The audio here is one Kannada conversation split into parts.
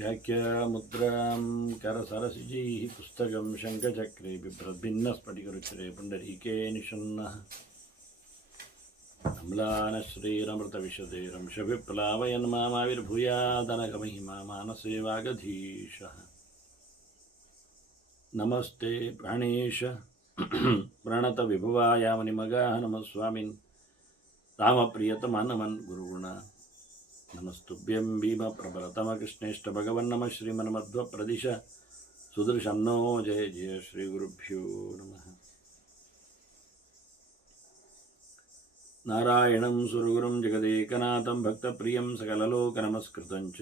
व्याख्यामुद्रां करसरसिजैः पुस्तकं शङ्खचक्रे बिभ्रद्भिन्नस्फटिकरुचिरे पुण्डरीके निषण्णः अम्लानश्रीरमृतविशदेरंशभिप्लावयन् मामाविर्भूयादनघमहिमा मानसे वागधीशः नमस्ते प्राणेश प्रणतविभुवायामनिमगाः नमः स्वामिन् रामप्रियतमानमन् गुरुगुण नमस्तुभ्यं भीम प्रबलतम कृष्णेष्ट भगवन् नमः श्रीमन्मध्वप्रदिश सुदृशं नो जय जय श्री गुरुभ्यो नमः। नारायणं सुरगुरुं जगदेकनाथं भक्तप्रियं सकललोकनमस्कृतं च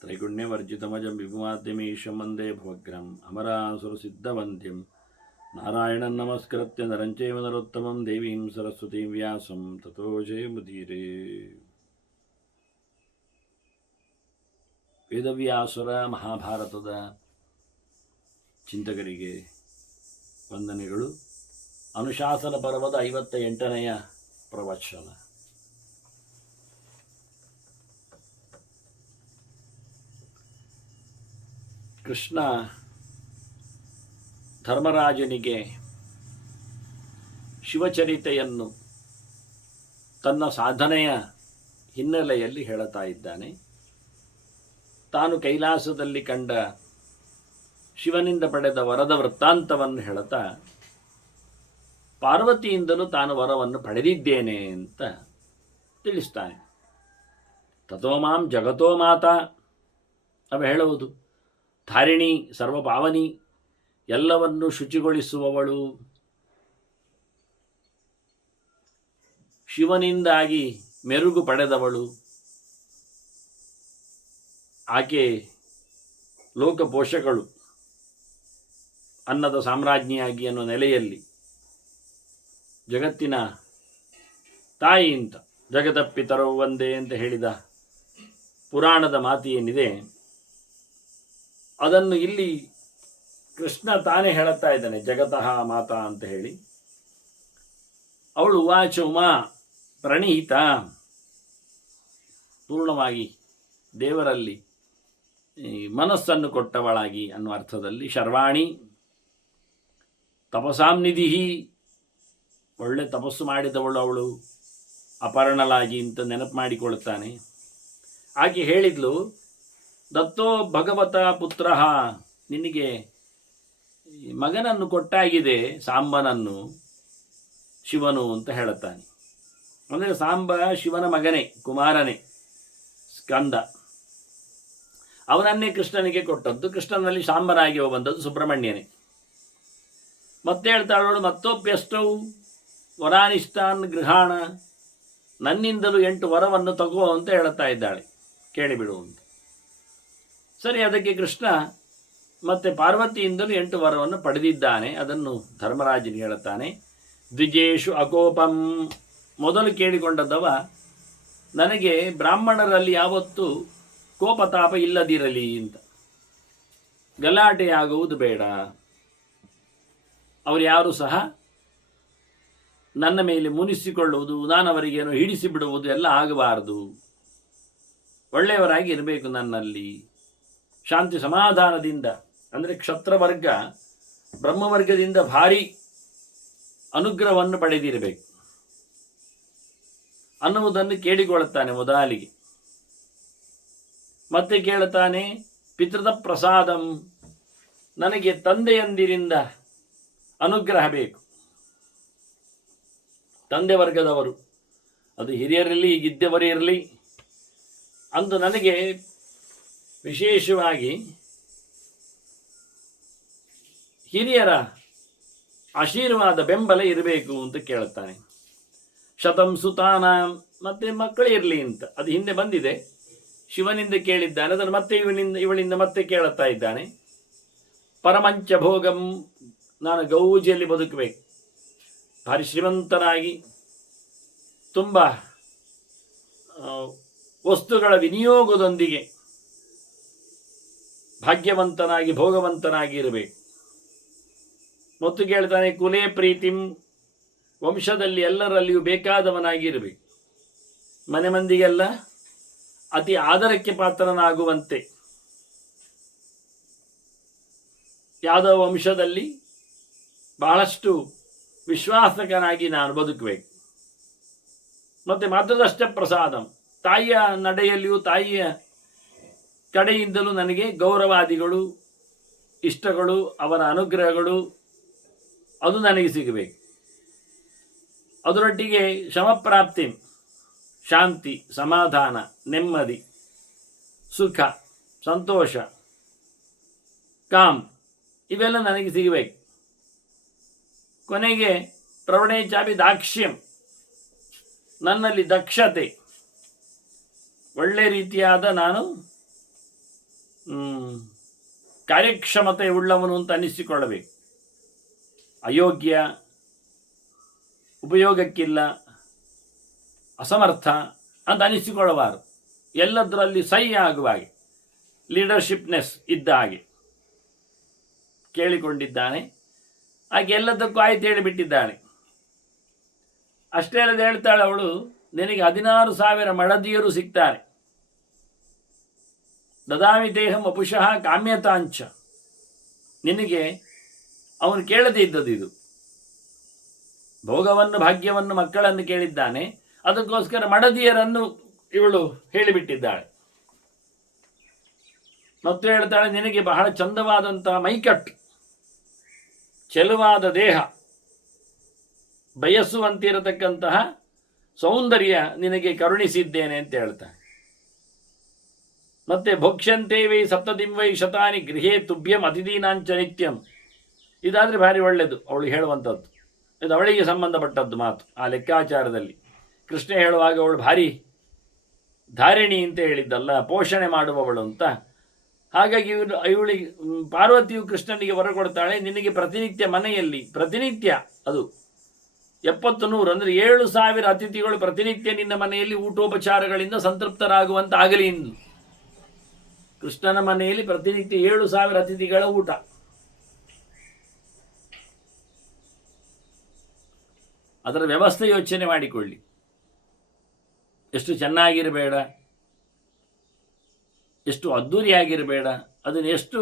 त्रैगुण्यवर्जितमजं विभुमाद्यमीशं वन्दे भवग्रम् अमरासुरसिद्धवन्द्यं नारायणं नमस्कृत्य नरं चैव नरोत्तमं देवीं सरस्वतीं व्यासं ततो जयमुदीरे। ವೇದವ್ಯಾಸುರ ಮಹಾಭಾರತದ ಚಿಂತಕರಿಗೆ ವಂದನೆಗಳು. ಅನುಶಾಸನ ಪರ್ವದ 58ನೆಯ ಪ್ರವಚನ. ಕೃಷ್ಣ ಧರ್ಮರಾಜನಿಗೆ ಶಿವಚರಿತೆಯನ್ನು ತನ್ನ ಸಾಧನೆಯ ಹಿನ್ನೆಲೆಯಲ್ಲಿ ಹೇಳುತ್ತಾ ಇದ್ದಾನೆ. ತಾನು ಕೈಲಾಸದಲ್ಲಿ ಕಂಡ ಶಿವನಿಂದ ಪಡೆದ ವರದ ವೃತ್ತಾಂತವನ್ನು ಹೇಳುತ್ತಾ ಪಾರ್ವತಿಯಿಂದಲೂ ತಾನು ವರವನ್ನು ಪಡೆದಿದ್ದೇನೆ ಅಂತ ತಿಳಿಸ್ತಾನೆ. ತಥೋಮಾಂ ಜಗತೋ ಮಾತಾ ಅವ ಹೇಳುವುದು ಧಾರಿಣಿ ಸರ್ವಪಾವನಿ, ಎಲ್ಲವನ್ನು ಶುಚಿಗೊಳಿಸುವವಳು, ಶಿವನಿಂದಾಗಿ ಮೆರುಗು ಪಡೆದವಳು, ಆಕೆ ಲೋಕಪೋಷಕಳು, ಅನ್ನದ ಸಾಮ್ರಾಜ್ಞಿಯಾಗಿ ಅನ್ನೋ ನೆಲೆಯಲ್ಲಿ ಜಗತ್ತಿನ ತಾಯಿ ಅಂತ ಜಗದಪ್ಪಿತರೋ ಒಂದೇ ಅಂತ ಹೇಳಿದ ಪುರಾಣದ ಮಾತು ಏನಿದೆ ಅದನ್ನು ಇಲ್ಲಿ ಕೃಷ್ಣ ತಾನೇ ಹೇಳುತ್ತಾ ಇದ್ದಾನೆ, ಜಗತಃ ಮಾತಾ ಅಂತ ಹೇಳಿ. ಅವಳು ಉವಾಚ ಉಮಾ ಪ್ರಣೀತ, ಪೂರ್ಣವಾಗಿ ದೇವರಲ್ಲಿ ಮನಸ್ಸನ್ನು ಕೊಟ್ಟವಳಾಗಿ ಅನ್ನುವ ಅರ್ಥದಲ್ಲಿ. ಶರ್ವಾಣಿ ತಪಸಾಂನಿಧಿ, ಒಳ್ಳೆ ತಪಸ್ಸು ಮಾಡಿದವಳು ಅವಳು, ಅಪರ್ಣಲಾಗಿ ಅಂತ ನೆನಪು ಮಾಡಿಕೊಳ್ಳುತ್ತಾನೆ. ಆಕೆ ಹೇಳಿದ್ಲು, ದತ್ತೋ ಭಗವತ ಪುತ್ರ, ನಿನಗೆ ಮಗನನ್ನು ಕೊಟ್ಟಾಗಿದೆ, ಸಾಂಬನನ್ನು, ಶಿವನು ಅಂತ ಹೇಳುತ್ತಾನೆ. ಅಂದರೆ ಸಾಂಬ ಶಿವನ ಮಗನೇ, ಕುಮಾರನೇ, ಸ್ಕಂದ. ಅವನನ್ನೇ ಕೃಷ್ಣನಿಗೆ ಕೊಟ್ಟದ್ದು. ಕೃಷ್ಣನಲ್ಲಿ ಸಾಂಬನಾಗಿ ಬಂದದ್ದು ಸುಬ್ರಹ್ಮಣ್ಯನೇ. ಮತ್ತೆ ಹೇಳ್ತಾಳವಳು, ಮತ್ತೊಪ್ಯಷ್ಟವು ವರಾನಿಷ್ಠಾನ್ ಗೃಹಾಣ, ನನ್ನಿಂದಲೂ 8 ವರವನ್ನು ತಗೋ ಅಂತ ಹೇಳ್ತಾ ಇದ್ದಾಳೆ, ಕೇಳಿಬಿಡು ಅಂತ. ಸರಿ, ಅದಕ್ಕೆ ಕೃಷ್ಣ ಮತ್ತೆ ಪಾರ್ವತಿಯಿಂದಲೂ 8 ವರವನ್ನು ಪಡೆದಿದ್ದಾನೆ. ಅದನ್ನು ಧರ್ಮರಾಜನಿಗೆ ಹೇಳುತ್ತಾನೆ. ದ್ವಿಜೇಶು ಅಕೋಪಂ, ಮೊದಲು ಕೇಳಿಕೊಂಡದ್ದವ, ನನಗೆ ಬ್ರಾಹ್ಮಣರಲ್ಲಿ ಯಾವತ್ತೂ ಕೋಪತಾಪ ಇಲ್ಲದಿರಲಿ ಅಂತ, ಗಲಾಟೆಯಾಗುವುದು ಬೇಡ, ಅವರು ಯಾರು ಸಹ ನನ್ನ ಮೇಲೆ ಮುನಿಸಿಕೊಳ್ಳುವುದು, ನಾನು ಅವರಿಗೇನು ಹಿಡಿಸಿ ಬಿಡುವುದು ಎಲ್ಲ ಆಗಬಾರದು, ಒಳ್ಳೆಯವರಾಗಿ ಇರಬೇಕು ನನ್ನಲ್ಲಿ, ಶಾಂತಿ ಸಮಾಧಾನದಿಂದ. ಅಂದರೆ ಕ್ಷತ್ರವರ್ಗ ಬ್ರಹ್ಮವರ್ಗದಿಂದ ಭಾರಿ ಅನುಗ್ರಹವನ್ನು ಪಡೆದಿರಬೇಕು ಅನ್ನುವುದನ್ನು ಕೇಳಿಕೊಳ್ಳುತ್ತಾನೆ ಮೊದಲಿಗೆ. ಮತ್ತೆ ಕೇಳುತ್ತಾನೆ, ಪಿತೃದ ಪ್ರಸಾದಂ, ನನಗೆ ತಂದೆಯಂದಿರಿಂದ ಅನುಗ್ರಹ ಬೇಕು. ತಂದೆ ವರ್ಗದವರು, ಅದು ಹಿರಿಯರಿರಲಿ ಗಿದ್ದವರು ಇರಲಿ, ಅಂದು ನನಗೆ ವಿಶೇಷವಾಗಿ ಹಿರಿಯರ ಆಶೀರ್ವಾದ ಬೆಂಬಲ ಇರಬೇಕು ಅಂತ ಕೇಳುತ್ತಾನೆ. ಶತಂ ಸುತಾನ, ಮತ್ತೆ ಮಕ್ಕಳು ಇರಲಿ ಅಂತ. ಅದು ಹಿಂದೆ ಬಂದಿದೆ, ಶಿವನಿಂದ ಕೇಳಿದ್ದಾನೆ, ಅದನ್ನು ಮತ್ತೆ ಇವಳಿಂದ ಮತ್ತೆ ಕೇಳುತ್ತಾ ಇದ್ದಾನೆ. ಪರಮಂಚ ಭೋಗಂ, ನಾನು ಗೌಜಿಯಲ್ಲಿ ಬದುಕಬೇಕು, ಭಾರಿ ಶ್ರೀಮಂತನಾಗಿ ತುಂಬ ವಸ್ತುಗಳ ವಿನಿಯೋಗದೊಂದಿಗೆ ಭಾಗ್ಯವಂತನಾಗಿ ಭೋಗವಂತನಾಗಿ ಇರಬೇಕು. ಮತ್ತು ಕೇಳ್ತಾನೆ, ಕುಲೇ ಪ್ರೀತಿಂ, ವಂಶದಲ್ಲಿ ಎಲ್ಲರಲ್ಲಿಯೂ ಬೇಕಾದವನಾಗಿ ಇರಬೇಕು, ಮನೆ ಮಂದಿಗೆಲ್ಲ ಅತಿ ಆದರಕ್ಕೆ ಪಾತ್ರನಾಗುವಂತೆ ಯಾದವ ವಂಶದಲ್ಲಿ ಬಹಳಷ್ಟು ವಿಶ್ವಾಸಕನಾಗಿ ನಾನು ಬದುಕಬೇಕು. ಮತ್ತು ಮಾತೃದಷ್ಟೇ ಪ್ರಸಾದಂ, ತಾಯಿಯ ನಡೆಯಲ್ಲಿಯೂ ತಾಯಿಯ ಕಡೆಯಿಂದಲೂ ನನಗೆ ಗೌರವಾದಿಗಳು, ಇಷ್ಟಗಳು, ಅವರ ಅನುಗ್ರಹಗಳು ಅದು ನನಗೆ ಸಿಗಬೇಕು. ಅದರೊಟ್ಟಿಗೆ ಶಮಪ್ರಾಪ್ತಿ, ಶಾಂತಿ, ಸಮಾಧಾನ, ನೆಮ್ಮದಿ, ಸುಖ, ಸಂತೋಷ, ಕಾಮ್ ಇವೆಲ್ಲ ನನಗೆ ಸಿಗಬೇಕು. ಕೊನೆಗೆ ಪ್ರವಣೆ ಚಾಪಿ ದಾಕ್ಷ್ಯಂ, ನನ್ನಲ್ಲಿ ದಕ್ಷತೆ, ಒಳ್ಳೆ ರೀತಿಯಾದ ನಾನು ಕಾರ್ಯಕ್ಷಮತೆ ಉಳ್ಳವನು ಅಂತ ಅನ್ನಿಸಿಕೊಳ್ಳಬೇಕು. ಅಯೋಗ್ಯ, ಉಪಯೋಗಕ್ಕಿಲ್ಲ, ಅಸಮರ್ಥ ಅಂತ ಅನಿಸಿಕೊಳ್ಳಬಾರದು. ಎಲ್ಲದರಲ್ಲಿ ಸೈ ಆಗುವ ಹಾಗೆ, ಲೀಡರ್ಶಿಪ್ನೆಸ್ ಇದ್ದ ಹಾಗೆ ಕೇಳಿಕೊಂಡಿದ್ದಾನೆ. ಹಾಗೆ ಎಲ್ಲದಕ್ಕೂ ಆಯ್ತು ಹೇಳಿಬಿಟ್ಟಿದ್ದಾನೆ. ಅಷ್ಟೇ ಅಲ್ಲದೆ ಹೇಳ್ತಾಳೆ ಅವಳು, ನಿನಗೆ 16,000 ಮಡದಿಯರು ಸಿಗ್ತಾರೆ. ದದಾಮಿ ದೇಹಂ ಅಪುಷಃ ಕಾಮ್ಯತಾಂಚ, ನಿನಗೆ ಅವನು ಕೇಳದೇ ಇದ್ದದ್ದು ಇದು. ಭೋಗವನ್ನು, ಭಾಗ್ಯವನ್ನು, ಮಕ್ಕಳನ್ನು ಕೇಳಿದ್ದಾನೆ. ಅದಕ್ಕೋಸ್ಕರ ಮಡದಿಯರನ್ನು ಇವಳು ಹೇಳಿಬಿಟ್ಟಿದ್ದಾಳೆ. ಮತ್ತು ಹೇಳ್ತಾಳೆ, ನಿನಗೆ ಬಹಳ ಚಂದವಾದಂತಹ ಮೈಕಟ್ಟು, ಚೆಲುವಾದ ದೇಹ, ಬಯಸುವಂತಿರತಕ್ಕಂತಹ ಸೌಂದರ್ಯ ನಿನಗೆ ಕರುಣಿಸಿದ್ದೇನೆ ಅಂತ ಹೇಳ್ತಾನೆ. ಮತ್ತೆ ಭೋಕ್ಷ್ಯಂತೆ ವೈ ಸಪ್ತತಿಂ ವೈ ಶತಾನಿ ಗೃಹೇ ತುಭ್ಯಂ ಅತಿಥೀನಾಂಚ ನಿತ್ಯಂ, ಇದಾದರೆ ಭಾರಿ ಒಳ್ಳೆಯದು ಅವಳು ಹೇಳುವಂಥದ್ದು. ಇದು ಅವಳಿಗೆ ಸಂಬಂಧಪಟ್ಟದ್ದು ಮಾತು. ಆ ಲೆಕ್ಕಾಚಾರದಲ್ಲಿ ಕೃಷ್ಣ ಹೇಳುವಾಗ ಅವಳು ಭಾರಿ ಧಾರಿಣಿ ಅಂತ ಹೇಳಿದ್ದಲ್ಲ, ಪೋಷಣೆ ಮಾಡುವವಳು ಅಂತ. ಹಾಗಾಗಿ ಇವಳಿಗೆ ಪಾರ್ವತಿಯು ಕೃಷ್ಣನಿಗೆ ವರ ಕೊಡ್ತಾಳೆ, ನಿನಗೆ ಪ್ರತಿನಿತ್ಯ ಮನೆಯಲ್ಲಿ, ಪ್ರತಿನಿತ್ಯ ಅದು 70-100 ಅಂದರೆ 7,000 ಅತಿಥಿಗಳು ಪ್ರತಿನಿತ್ಯ ನಿನ್ನ ಮನೆಯಲ್ಲಿ ಊಟೋಪಚಾರಗಳಿಂದ ಸಂತೃಪ್ತರಾಗುವಂತ ಆಗಲಿ. ಕೃಷ್ಣನ ಮನೆಯಲ್ಲಿ ಪ್ರತಿನಿತ್ಯ 7,000 ಅತಿಥಿಗಳ ಊಟ. ಅದರ ವ್ಯವಸ್ಥೆ ಯೋಚನೆ ಮಾಡಿಕೊಳ್ಳಿ. ಎಷ್ಟು ಚೆನ್ನಾಗಿರಬೇಡ, ಎಷ್ಟು ಅದ್ಧೂರಿಯಾಗಿರಬೇಡ, ಅದನ್ನು ಎಷ್ಟು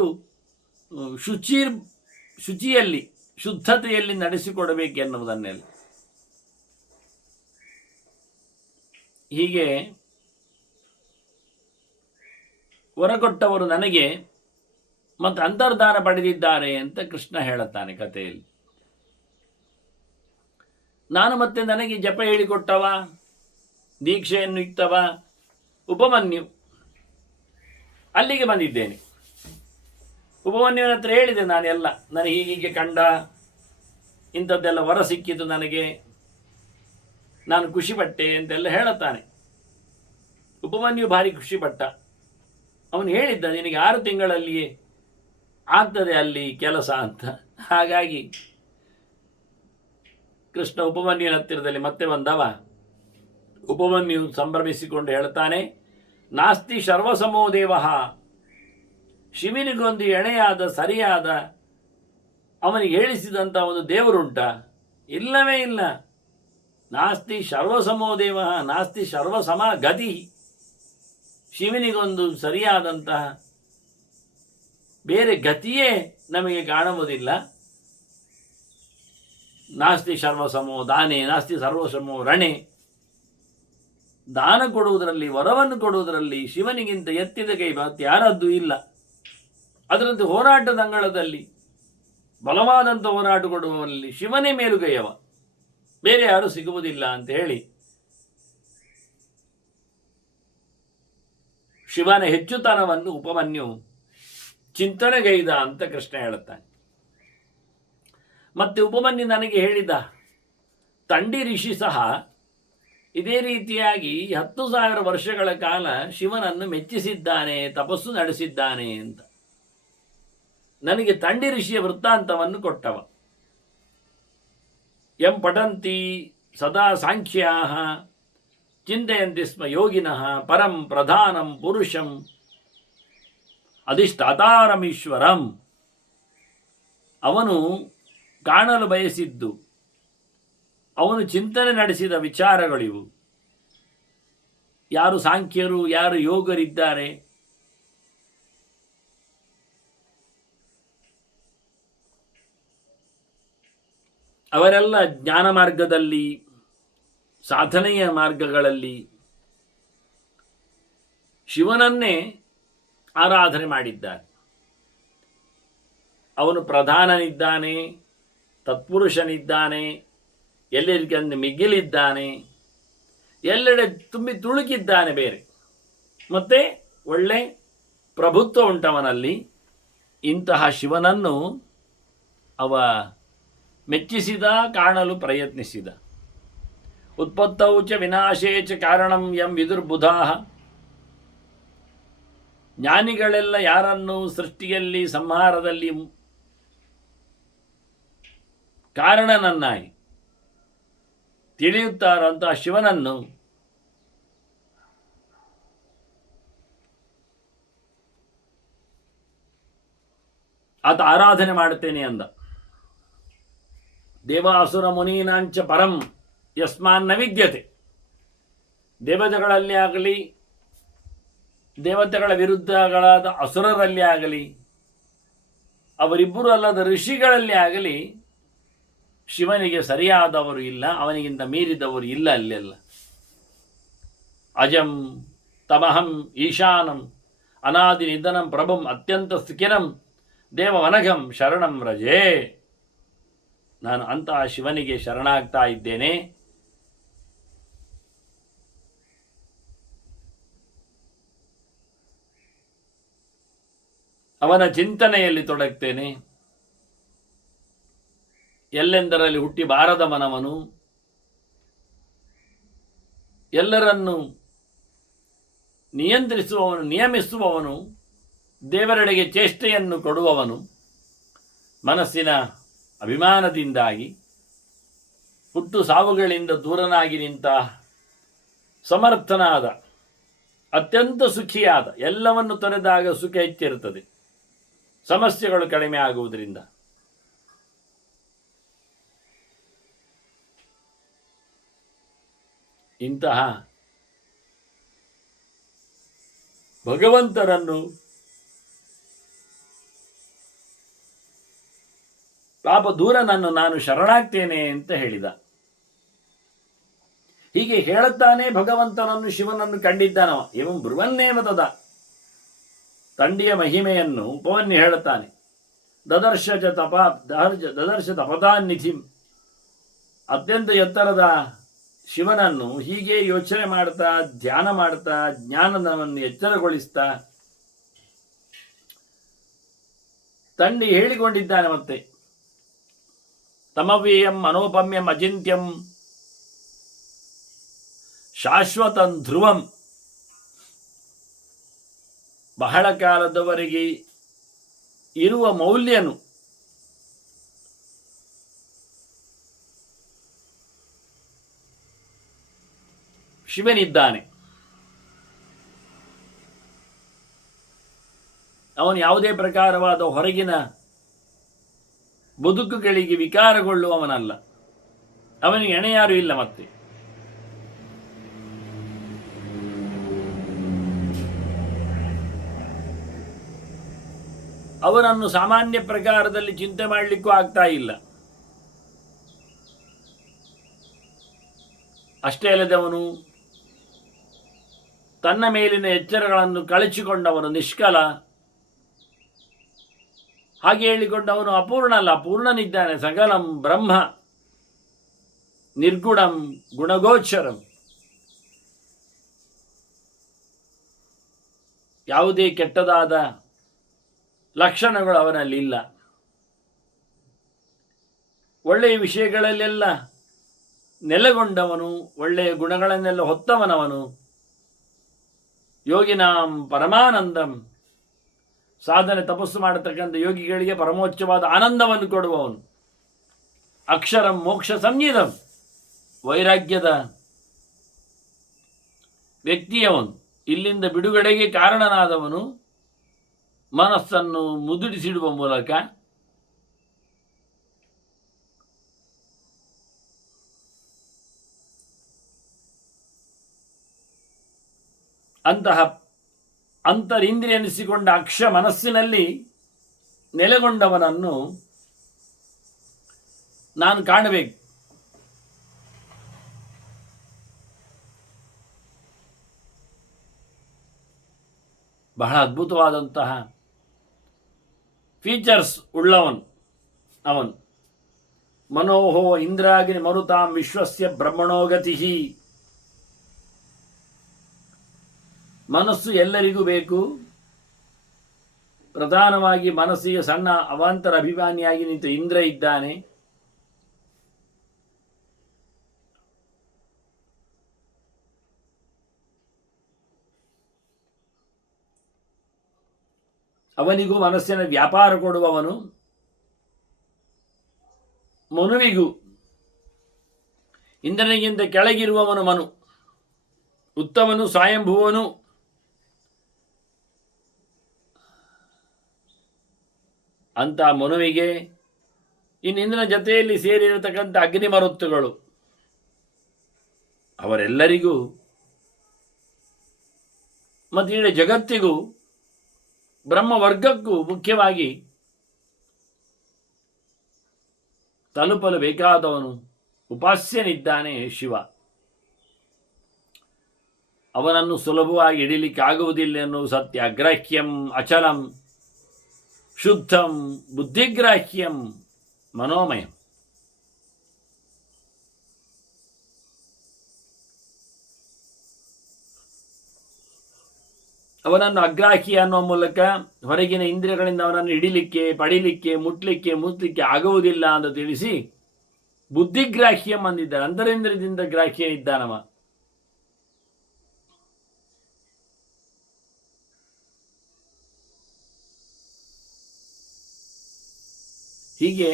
ಶುಚಿಯಲ್ಲಿ, ಶುದ್ಧತೆಯಲ್ಲಿ ನಡೆಸಿಕೊಡಬೇಕೆನ್ನುವುದನ್ನೆಲ್ಲ. ಹೀಗೆ ಹೊರಕೊಟ್ಟವರು ನನಗೆ ಮತ್ತು ಅಂತರ್ಧಾನ ಪಡೆದಿದ್ದಾರೆ ಅಂತ ಕೃಷ್ಣ ಹೇಳುತ್ತಾನೆ ಕಥೆಯಲ್ಲಿ. ನಾನು ಮತ್ತೆ ನನಗೆ ಜಪ ಹೇಳಿಕೊಟ್ಟವ, ದೀಕ್ಷೆಯನ್ನು ಇತ್ತವ ಉಪಮನ್ಯು, ಅಲ್ಲಿಗೆ ಬಂದಿದ್ದೇನೆ. ಉಪಮನ್ಯುವಿನ ಹತ್ರ ಹೇಳಿದೆ ನಾನೆಲ್ಲ, ನನಗೆ ಹೀಗೆ ಕಂಡ, ಇಂಥದ್ದೆಲ್ಲ ವರ ಸಿಕ್ಕಿತು ನನಗೆ, ನಾನು ಖುಷಿಪಟ್ಟೆ ಅಂತೆಲ್ಲ ಹೇಳುತ್ತಾನೆ. ಉಪಮನ್ಯು ಭಾರಿ ಖುಷಿಪಟ್ಟ. ಅವನು ಹೇಳಿದ್ದ, ನಿನಗೆ 6 ತಿಂಗಳಲ್ಲಿಯೇ ಆಗ್ತದೆ ಅಲ್ಲಿ ಕೆಲಸ ಅಂತ. ಹಾಗಾಗಿ ಕೃಷ್ಣ ಉಪಮನ್ಯುವಿನ ಹತ್ತಿರದಲ್ಲಿ ಮತ್ತೆ ಬಂದವ. ಉಪಮನ್ಯು ಸಂಭ್ರಮಿಸಿಕೊಂಡು ಹೇಳ್ತಾನೆ, ನಾಸ್ತಿ ಸರ್ವಸಮೋ ದೇವಃ, ಶಿವನಿಗೊಂದು ಎಣೆಯಾದ ಸರಿಯಾದ ಅವನಿಗೆ ಹೇಳಿಸಿದಂಥ ಒಂದು ದೇವರುಂಟ? ಇಲ್ಲವೇ ಇಲ್ಲ. ನಾಸ್ತಿ ಸರ್ವಸಮೋ ದೇವಃ ನಾಸ್ತಿ ಸರ್ವಸಮ ಗತಿ, ಶಿವನಿಗೊಂದು ಸರಿಯಾದಂತಹ ಬೇರೆ ಗತಿಯೇ ನಮಗೆ ಕಾಣುವುದಿಲ್ಲ. ನಾಸ್ತಿ ಸರ್ವಸಮೋ ದಾನೆ ನಾಸ್ತಿ ಸರ್ವಸಮೋ ರಣೆ, ದಾನ ಕೊಡುವುದರಲ್ಲಿ, ವರವನ್ನು ಕೊಡುವುದರಲ್ಲಿ ಶಿವನಿಗಿಂತ ಎತ್ತಿದ ಕೈ ಯಾರದ್ದು ಇಲ್ಲ. ಅದರಂತೆ ಹೋರಾಟದ ಅಂಗಳದಲ್ಲಿ ಬಲವಾದಂಥ ಹೋರಾಟ ಕೊಡುವಲ್ಲಿ ಶಿವನೇ ಮೇಲುಗೈಯವ, ಬೇರೆ ಯಾರು ಸಿಗುವುದಿಲ್ಲ ಅಂತ ಹೇಳಿ ಶಿವನ ಹೆಚ್ಚುತನವನ್ನು ಉಪಮನ್ಯು ಚಿಂತನೆಗೈದ ಅಂತ ಕೃಷ್ಣ ಹೇಳುತ್ತಾನೆ. ಮತ್ತೆ ಉಪಮನ್ಯು ನನಗೆ ಹೇಳಿದ, ತಂಡಿ ಋಷಿ ಸಹ ಇದೇ ರೀತಿಯಾಗಿ 10,000 ವರ್ಷಗಳ ಕಾಲ ಶಿವನನ್ನು ಮೆಚ್ಚಿಸಿದ್ದಾನೆ, ತಪಸ್ಸು ನಡೆಸಿದ್ದಾನೆ ಅಂತ ನನಗೆ ತಂಡಿ ಋಷಿಯ ವೃತ್ತಾಂತವನ್ನು ಕೊಟ್ಟವ. ಎಂ ಪಠಂತಿ ಸದಾ ಸಾಂಖ್ಯಾಃ ಚಿಂತೆಯಂತಿ ಸ್ಮ ಯೋಗಿನಃ ಪರಂ ಪ್ರಧಾನಂ ಪುರುಷಂ ಅಧಿಷ್ಠಾತಾರಮೀಶ್ವರಂ. ಅವನು ಕಾಣಲು ಬಯಸಿದ್ದು, ಅವನು ಚಿಂತನೆ ನಡೆಸಿದ ವಿಚಾರಗಳಿವು. ಯಾರು ಸಾಂಖ್ಯರು, ಯಾರು ಯೋಗರಿದ್ದಾರೆ, ಅವರೆಲ್ಲ ಜ್ಞಾನ ಮಾರ್ಗದಲ್ಲಿ, ಸಾಧನೆಯ ಮಾರ್ಗಗಳಲ್ಲಿ ಶಿವನನ್ನೇ ಆರಾಧನೆ ಮಾಡಿದ್ದಾರೆ. ಅವನು ಪ್ರಧಾನನಿದ್ದಾನೆ, ತತ್ಪುರುಷನಿದ್ದಾನೆ, ಎಲ್ಲರಿಗೊಂದು ಮಿಗಿಲಿದ್ದಾನೆ, ಎಲ್ಲೆಡೆ ತುಂಬಿ ತುಳುಕಿದ್ದಾನೆ ಬೇರೆ. ಮತ್ತೆ ಒಳ್ಳೆ ಪ್ರಭುತ್ವ ಉಂಟವನಲ್ಲಿ. ಇಂತಹ ಶಿವನನ್ನು ಅವ ಮೆಚ್ಚಿಸಿದ, ಕಾಣಲು ಪ್ರಯತ್ನಿಸಿದ. ಉತ್ಪತ್ತೌ ಚ ವಿನಾಶೇ ಚ ಕಾರಣಂ ಯಂ ವಿದುರ್ಬುಧಾ. ಜ್ಞಾನಿಗಳೆಲ್ಲ ಯಾರನ್ನು ಸೃಷ್ಟಿಯಲ್ಲಿ, ಸಂಹಾರದಲ್ಲಿ ಕಾರಣನನ್ನಾಗಿ ತಿಳಿಯುತ್ತಾರೋ ಅಂತಹ ಶಿವನನ್ನು ಆತ ಆರಾಧನೆ ಮಾಡುತ್ತೇನೆ ಅಂದ. ದೇವಾಸುರ ಮುನೀನಾಂಚ ಪರಂ ಯಸ್ಮಾನ್ನ ವಿದ್ಯತೆ. ದೇವತೆಗಳಲ್ಲಿ ಆಗಲಿ, ದೇವತೆಗಳ ವಿರುದ್ಧಗಳಾದ ಅಸುರರಲ್ಲಿ ಆಗಲಿ, ಅವರಿಬ್ಬರು ಅಲ್ಲದ ಋಷಿಗಳಲ್ಲಿ ಆಗಲಿ ಶಿವನಿಗೆ ಸರಿಯಾದವರು ಇಲ್ಲ, ಅವನಿಗಿಂತ ಮೀರಿದವರು ಇಲ್ಲ. ಅಲ್ಲೆಲ್ಲ ಅಜಂ ತಮಹಂ ಈಶಾನಂ ಅನಾದಿ ನಿಧನಂ ಪ್ರಭುಂ ಅತ್ಯಂತ ಸ್ಥಿರಂ ದೇವವನಘಂ ಶರಣಂ ರಜೆ. ನಾನು ಅಂತಹ ಶಿವನಿಗೆ ಶರಣಾಗ್ತಾ ಇದ್ದೇನೆ. ಅವನ ಚಿಂತನೆಯಲ್ಲಿ ತೊಡಗ್ತೇನೆ. ಎಲ್ಲೆಂದರಲ್ಲಿ ಹುಟ್ಟಿ ಬಾರದ ಮನವನು, ಎಲ್ಲರನ್ನು ನಿಯಂತ್ರಿಸುವವನು, ನಿಯಮಿಸುವವನು, ದೇವರೆಡೆಗೆ ಚೇಷ್ಟೆಯನ್ನು ಕೊಡುವವನು, ಮನಸ್ಸಿನ ಅಭಿಮಾನದಿಂದಾಗಿ ಹುಟ್ಟು ಸಾವುಗಳಿಂದ ದೂರನಾಗಿ ನಿಂತ ಸಮರ್ಥನಾದ, ಅತ್ಯಂತ ಸುಖಿಯಾದ, ಎಲ್ಲವನ್ನು ತೊರೆದಾಗ ಸುಖ ಹೆಚ್ಚಿರುತ್ತದೆ, ಸಮಸ್ಯೆಗಳು ಕಡಿಮೆ ಆಗುವುದರಿಂದ. ಇಂತಹ ಭಗವಂತನನ್ನು ಪಾಪ ದೂರನನ್ನು ನಾನು ಶರಣಾಗ್ತೇನೆ ಅಂತ ಹೇಳಿದ. ಹೀಗೆ ಹೇಳುತ್ತಾನೆ ಭಗವಂತನನ್ನು, ಶಿವನನ್ನು ಕಂಡಿದ್ದಾನವ. ಇವನ್ ಬ್ರುವನ್ನೇವ ತದ. ತಂಡಿಯ ಮಹಿಮೆಯನ್ನು ಉಪವನ್ನಿ ಹೇಳುತ್ತಾನೆ. ದದರ್ಶ ತಪದಾನ್ನಿಧಿಂ. ಅತ್ಯಂತ ಎತ್ತರದ ಶಿವನನ್ನು ಹೀಗೆ ಯೋಚನೆ ಮಾಡ್ತಾ, ಧ್ಯಾನ ಮಾಡ್ತಾ, ಜ್ಞಾನವನ್ನು ಎಚ್ಚರಗೊಳಿಸ್ತಾ ತಂಡಿ ಹೇಳಿಕೊಂಡಿದ್ದಾನೆ. ಮತ್ತೆ ತಮವ್ಯಯಂ ಅನೋಪಮ್ಯಂ ಅಚಿಂತ್ಯಂ ಶಾಶ್ವತಂ ಧ್ರುವಂ. ಬಹಳ ಕಾಲದವರೆಗೆ ಇರುವ ಮೌಲ್ಯನು, ಶಿವನಿದ್ದಾನೆ. ಅವನು ಯಾವುದೇ ಪ್ರಕಾರವಾದ ಹೊರಗಿನ ಬದುಕುಗಳಿಗೆ ವಿಕಾರಗೊಳ್ಳುವವನಲ್ಲ. ಅವನಿಗೆ ಎಣೆಯಾರು ಇಲ್ಲ. ಮತ್ತೆ ಅವನನ್ನು ಸಾಮಾನ್ಯ ಪ್ರಕಾರದಲ್ಲಿ ಚಿಂತೆ ಮಾಡಲಿಕ್ಕೂ ಆಗ್ತಾ ಇಲ್ಲ. ಅಷ್ಟೇ ಅಲ್ಲದೆ ಅವನು ತನ್ನ ಮೇಲಿನ ಎಚ್ಚರಗಳನ್ನು ಕಳಚಿಕೊಂಡವನು, ನಿಷ್ಕಲ. ಹಾಗೆ ಹೇಳಿಕೊಂಡವನು ಅಪೂರ್ಣ ಅಲ್ಲ, ಪೂರ್ಣನಿದ್ದಾನೆ. ಸಕಲಂ ಬ್ರಹ್ಮ ನಿರ್ಗುಣಂ ಗುಣಗೋಚರಂ. ಯಾವುದೇ ಕೆಟ್ಟದಾದ ಲಕ್ಷಣಗಳು ಅವನಲ್ಲಿ ಇಲ್ಲ. ಒಳ್ಳೆಯ ವಿಷಯಗಳಲ್ಲೆಲ್ಲ ನೆಲೆಗೊಂಡವನು, ಒಳ್ಳೆಯ ಗುಣಗಳನ್ನೆಲ್ಲ ಹೊತ್ತವನವನು. ಯೋಗಿನಾಂ ಪರಮಾನಂದಂ. ಸಾಧನೆ ತಪಸ್ಸು ಮಾಡತಕ್ಕಂಥ ಯೋಗಿಗಳಿಗೆ ಪರಮೋಚ್ಚವಾದ ಆನಂದವನ್ನು ಕೊಡುವವನು. ಅಕ್ಷರಂ ಮೋಕ್ಷ ಸಂಹಿತಂ. ವೈರಾಗ್ಯದ ವ್ಯಕ್ತಿಯವನು, ಇಲ್ಲಿಂದ ಬಿಡುಗಡೆಗೆ ಕಾರಣನಾದವನು. ಮನಸ್ಸನ್ನು ಮುದುಡಿಸಿಡುವ ಮೂಲಕ ಅಂತಹ ಅಂತರಿಂದ್ರಿಯ ಎನಿಸಿಕೊಂಡ ಅಕ್ಷ ಮನಸ್ಸಿನಲ್ಲಿ ನೆಲೆಗೊಂಡವನನ್ನು ನಾನು ಕಾಣಬೇಕು. ಬಹಳ ಅದ್ಭುತವಾದಂತಹ ಫೀಚರ್ಸ್ ಉಳ್ಳವನು ಅವನು. ಮನೋಹೋ ಇಂದ್ರಾಗ್ನಿ ಮರುತಾಂ ವಿಶ್ವಸ್ಯ ಬ್ರಹ್ಮಣೋಗತಿ. ಮನಸ್ಸು ಎಲ್ಲರಿಗೂ ಬೇಕು. ಪ್ರಧಾನವಾಗಿ ಮನಸ್ಸಿಗೆ ಸಣ್ಣ ಅವಾಂತರ ಅಭಿಮಾನಿಯಾಗಿ ನಿಂತು ಇಂದ್ರ ಇದ್ದಾನೆ. ಅವನಿಗೂ ಮನಸ್ಸಿನ ವ್ಯಾಪಾರ ಕೊಡುವವನು. ಮನುವಿಗೂ ಇಂದ್ರನಿಗಿಂತ ಕೆಳಗಿರುವವನು ಮನು. ಉತ್ತಮನು, ಸ್ವಯಂಭುವನು. ಅಂತ ಮನುವಿಗೆ ಇನ್ನು ಇಂದ್ರನ ಜೊತೆಯಲ್ಲಿ ಸೇರಿರತಕ್ಕಂಥ ಅಗ್ನಿಮರುತ್ತುಗಳು ಅವರೆಲ್ಲರಿಗೂ ಮತ್ತು ಇಡೀ ಜಗತ್ತಿಗೂ ಬ್ರಹ್ಮವರ್ಗಕ್ಕೂ ಮುಖ್ಯವಾಗಿ ತಲುಪಲು ಬೇಕಾದವನು ಉಪಾಸ್ಯನಿದ್ದಾನೆ ಶಿವ. ಅವನನ್ನು ಸುಲಭವಾಗಿ ಹಿಡಿಲಿಕ್ಕೆ ಆಗುವುದಿಲ್ಲ ಎನ್ನುವ ಸತ್ಯ. ಅಗ್ರಾಹ್ಯಂ ಅಚಲಂ ಶುದ್ಧಂ ಬುದ್ಧಿಗ್ರಾಹ್ಯಂ ಮನೋಮಯಂ. ಅವನನ್ನು ಅಗ್ರಾಹ್ಯ ಅನ್ನುವ ಮೂಲಕ ಹೊರಗಿನ ಇಂದ್ರಿಯಗಳಿಂದ ಅವನನ್ನು ಹಿಡಿಲಿಕ್ಕೆ, ಪಡಿಲಿಕ್ಕೆ, ಮುಟ್ಲಿಕ್ಕೆ ಆಗುವುದಿಲ್ಲ ಅಂತ ತಿಳಿಸಿ ಬುದ್ಧಿಗ್ರಾಹ್ಯಂ ಅಂದಿದ್ದಾರೆ. ಅಂತರೇಂದ್ರದಿಂದ ಗ್ರಾಹ್ಯನಿದ್ದಾನವ. ಹೀಗೆ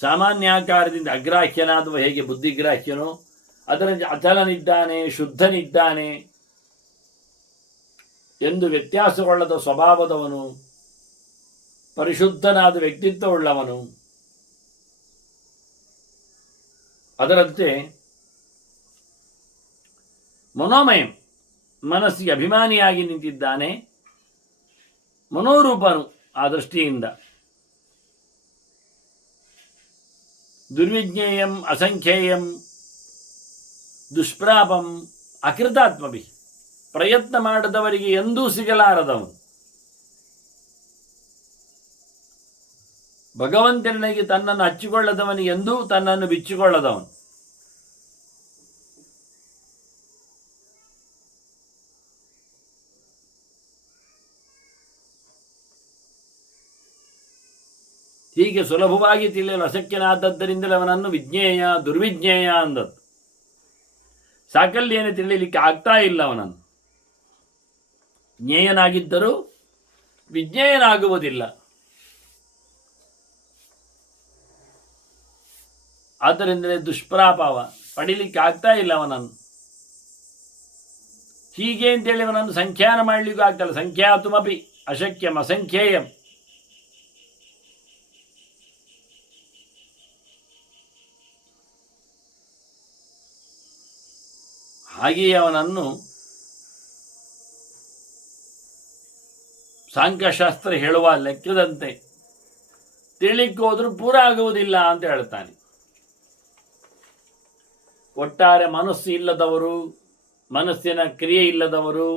ಸಾಮಾನ್ಯಾಕಾರದಿಂದ ಅಗ್ರಾಹ್ಯನಾದವ ಹೇಗೆ ಬುದ್ಧಿಗ್ರಾಹ್ಯನೋ, ಅದರ ಅಚಲನಿದ್ದಾನೆ, ಶುದ್ಧನಿದ್ದಾನೆ ಎಂದು ವ್ಯತ್ಯಾಸಗೊಳ್ಳದ ಸ್ವಭಾವದವನು, ಪರಿಶುದ್ಧನಾದ ವ್ಯಕ್ತಿತ್ವವುಳ್ಳವನು. ಅದರಂತೆ ಮನೋಮಯಂ, ಮನಸ್ಸಿಗೆ ಅಭಿಮಾನಿಯಾಗಿ ನಿಂತಿದ್ದಾನೆ. ಮನೋರೂಪನು ಆ ದೃಷ್ಟಿಯಿಂದ. ದುರ್ವಿಜ್ಞೇಯಂ ಅಸಂಖ್ಯೇಯಂ ದುಷ್ಪ್ರಾಪಂ ಅಕೃತಾತ್ಮಭಿ. ಪ್ರಯತ್ನ ಮಾಡದವರಿಗೆ ಎಂದೂ ಸಿಗಲಾರದವನು. ಭಗವಂತನಿಗೆ ತನ್ನನ್ನು ಹಚ್ಚಿಕೊಳ್ಳದವನಿಗೆ ಎಂದೂ ತನ್ನನ್ನು ಬಿಚ್ಚಿಕೊಳ್ಳದವನು. ಹೀಗೆ ಸುಲಭವಾಗಿ ತಿಳಿಯಲು ಅಶಕ್ಯನಾದದ್ದರಿಂದಲೇ ಅವನನ್ನು ವಿಜ್ಞೇಯ, ದುರ್ವಿಜ್ಞೇಯ ಅಂದದ್ದು. ಸಾಕಲ್ಯೇನೆ ತಿಳಿಯಲಿಕ್ಕೆ ಆಗ್ತಾ ಇಲ್ಲ ಅವನನ್ನು. ಜ್ಞೇಯನಾಗಿದ್ದರೂ ವಿಜ್ಞೇಯನಾಗುವುದಿಲ್ಲ. ಆದ್ದರಿಂದಲೇ ದುಷ್ಪ್ರಾಪವ, ಪಡಿಲಿಕ್ಕೆ ಆಗ್ತಾ ಇಲ್ಲ ಅವನನ್ನು. ಹೀಗೆ ಅಂತೇಳಿ ಅವನನ್ನು ಸಂಖ್ಯಾನ ಮಾಡಲಿಕ್ಕೂ ಆಗ್ತಲ್ಲ. ಸಂಖ್ಯಾತುಮಪಿ ಅಶಕ್ಯಂ ಅಸಂಖ್ಯೇಯಂ. ಹಾಗೆಯೇ ಅವನನ್ನು ಸಾಂಖ್ಯಶಾಸ್ತ್ರ ಹೇಳುವ ಲೆಕ್ಕದಂತೆ ತಿಳಿಲಿಕ್ಕೆ ಹೋದರೂ ಪೂರ ಆಗುವುದಿಲ್ಲ ಅಂತ ಹೇಳ್ತಾನೆ. ಒಟ್ಟಾರೆ ಮನಸ್ಸು ಇಲ್ಲದವರು, ಮನಸ್ಸಿನ ಕ್ರಿಯೆ ಇಲ್ಲದವರು,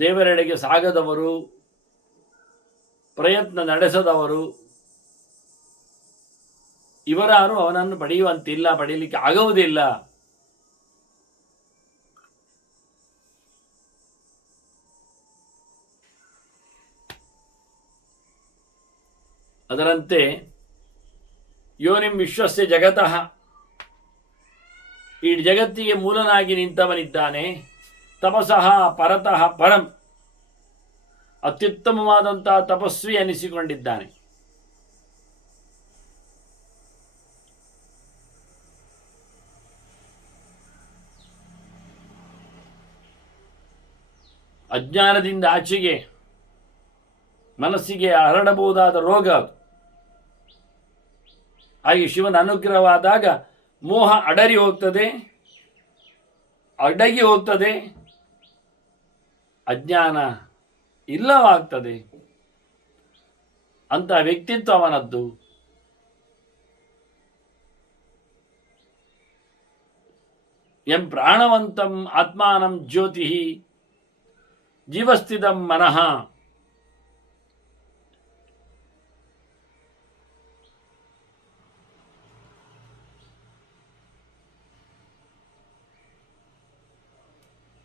ದೇವರೆಡೆಗೆ ಸಾಗದವರು, ಪ್ರಯತ್ನ ನಡೆಸದವರು, ಇವರಾರು ಅವನನ್ನು ಪಡೆಯುವಂತಿಲ್ಲ, ಪಡೆಯಲಿಕ್ಕೆ ಆಗುವುದಿಲ್ಲ. ಅದರಂತೆ ಯೋನಿಂ ವಿಶ್ವಸ್ಯ ಜಗತಃ, ಈ ಜಗತ್ತಿಗೆ ಮೂಲನಾಗಿ ನಿಂತವನಿದ್ದಾನೆ. ತಪಸಃ ಪರತಃ ಪರಂ, ಅತ್ಯುತ್ತಮವಾದಂತಹ ತಪಸ್ವಿ ಅನಿಸಿಕೊಂಡಿದ್ದಾನೆ. ಅಜ್ಞಾನದಿಂದ ಆಚೆಗೆ ಮನಸ್ಸಿಗೆ ಹರಡಬಹುದಾದ ರೋಗ. ಹಾಗೆ ಶಿವನ ಅನುಗ್ರಹವಾದಾಗ ಮೋಹ ಅಡಗಿ ಹೋಗ್ತದೆ, ಅಜ್ಞಾನ ಇಲ್ಲವಾಗ್ತದೆ. ಅಂತ ವ್ಯಕ್ತಿತ್ವ ಅವನದ್ದು. ಎಂ ಪ್ರಾಣವಂತಂ ಆತ್ಮಾನಂ ಜ್ಯೋತಿ ಜೀವಸ್ಥಿತಂ ಮನಃ.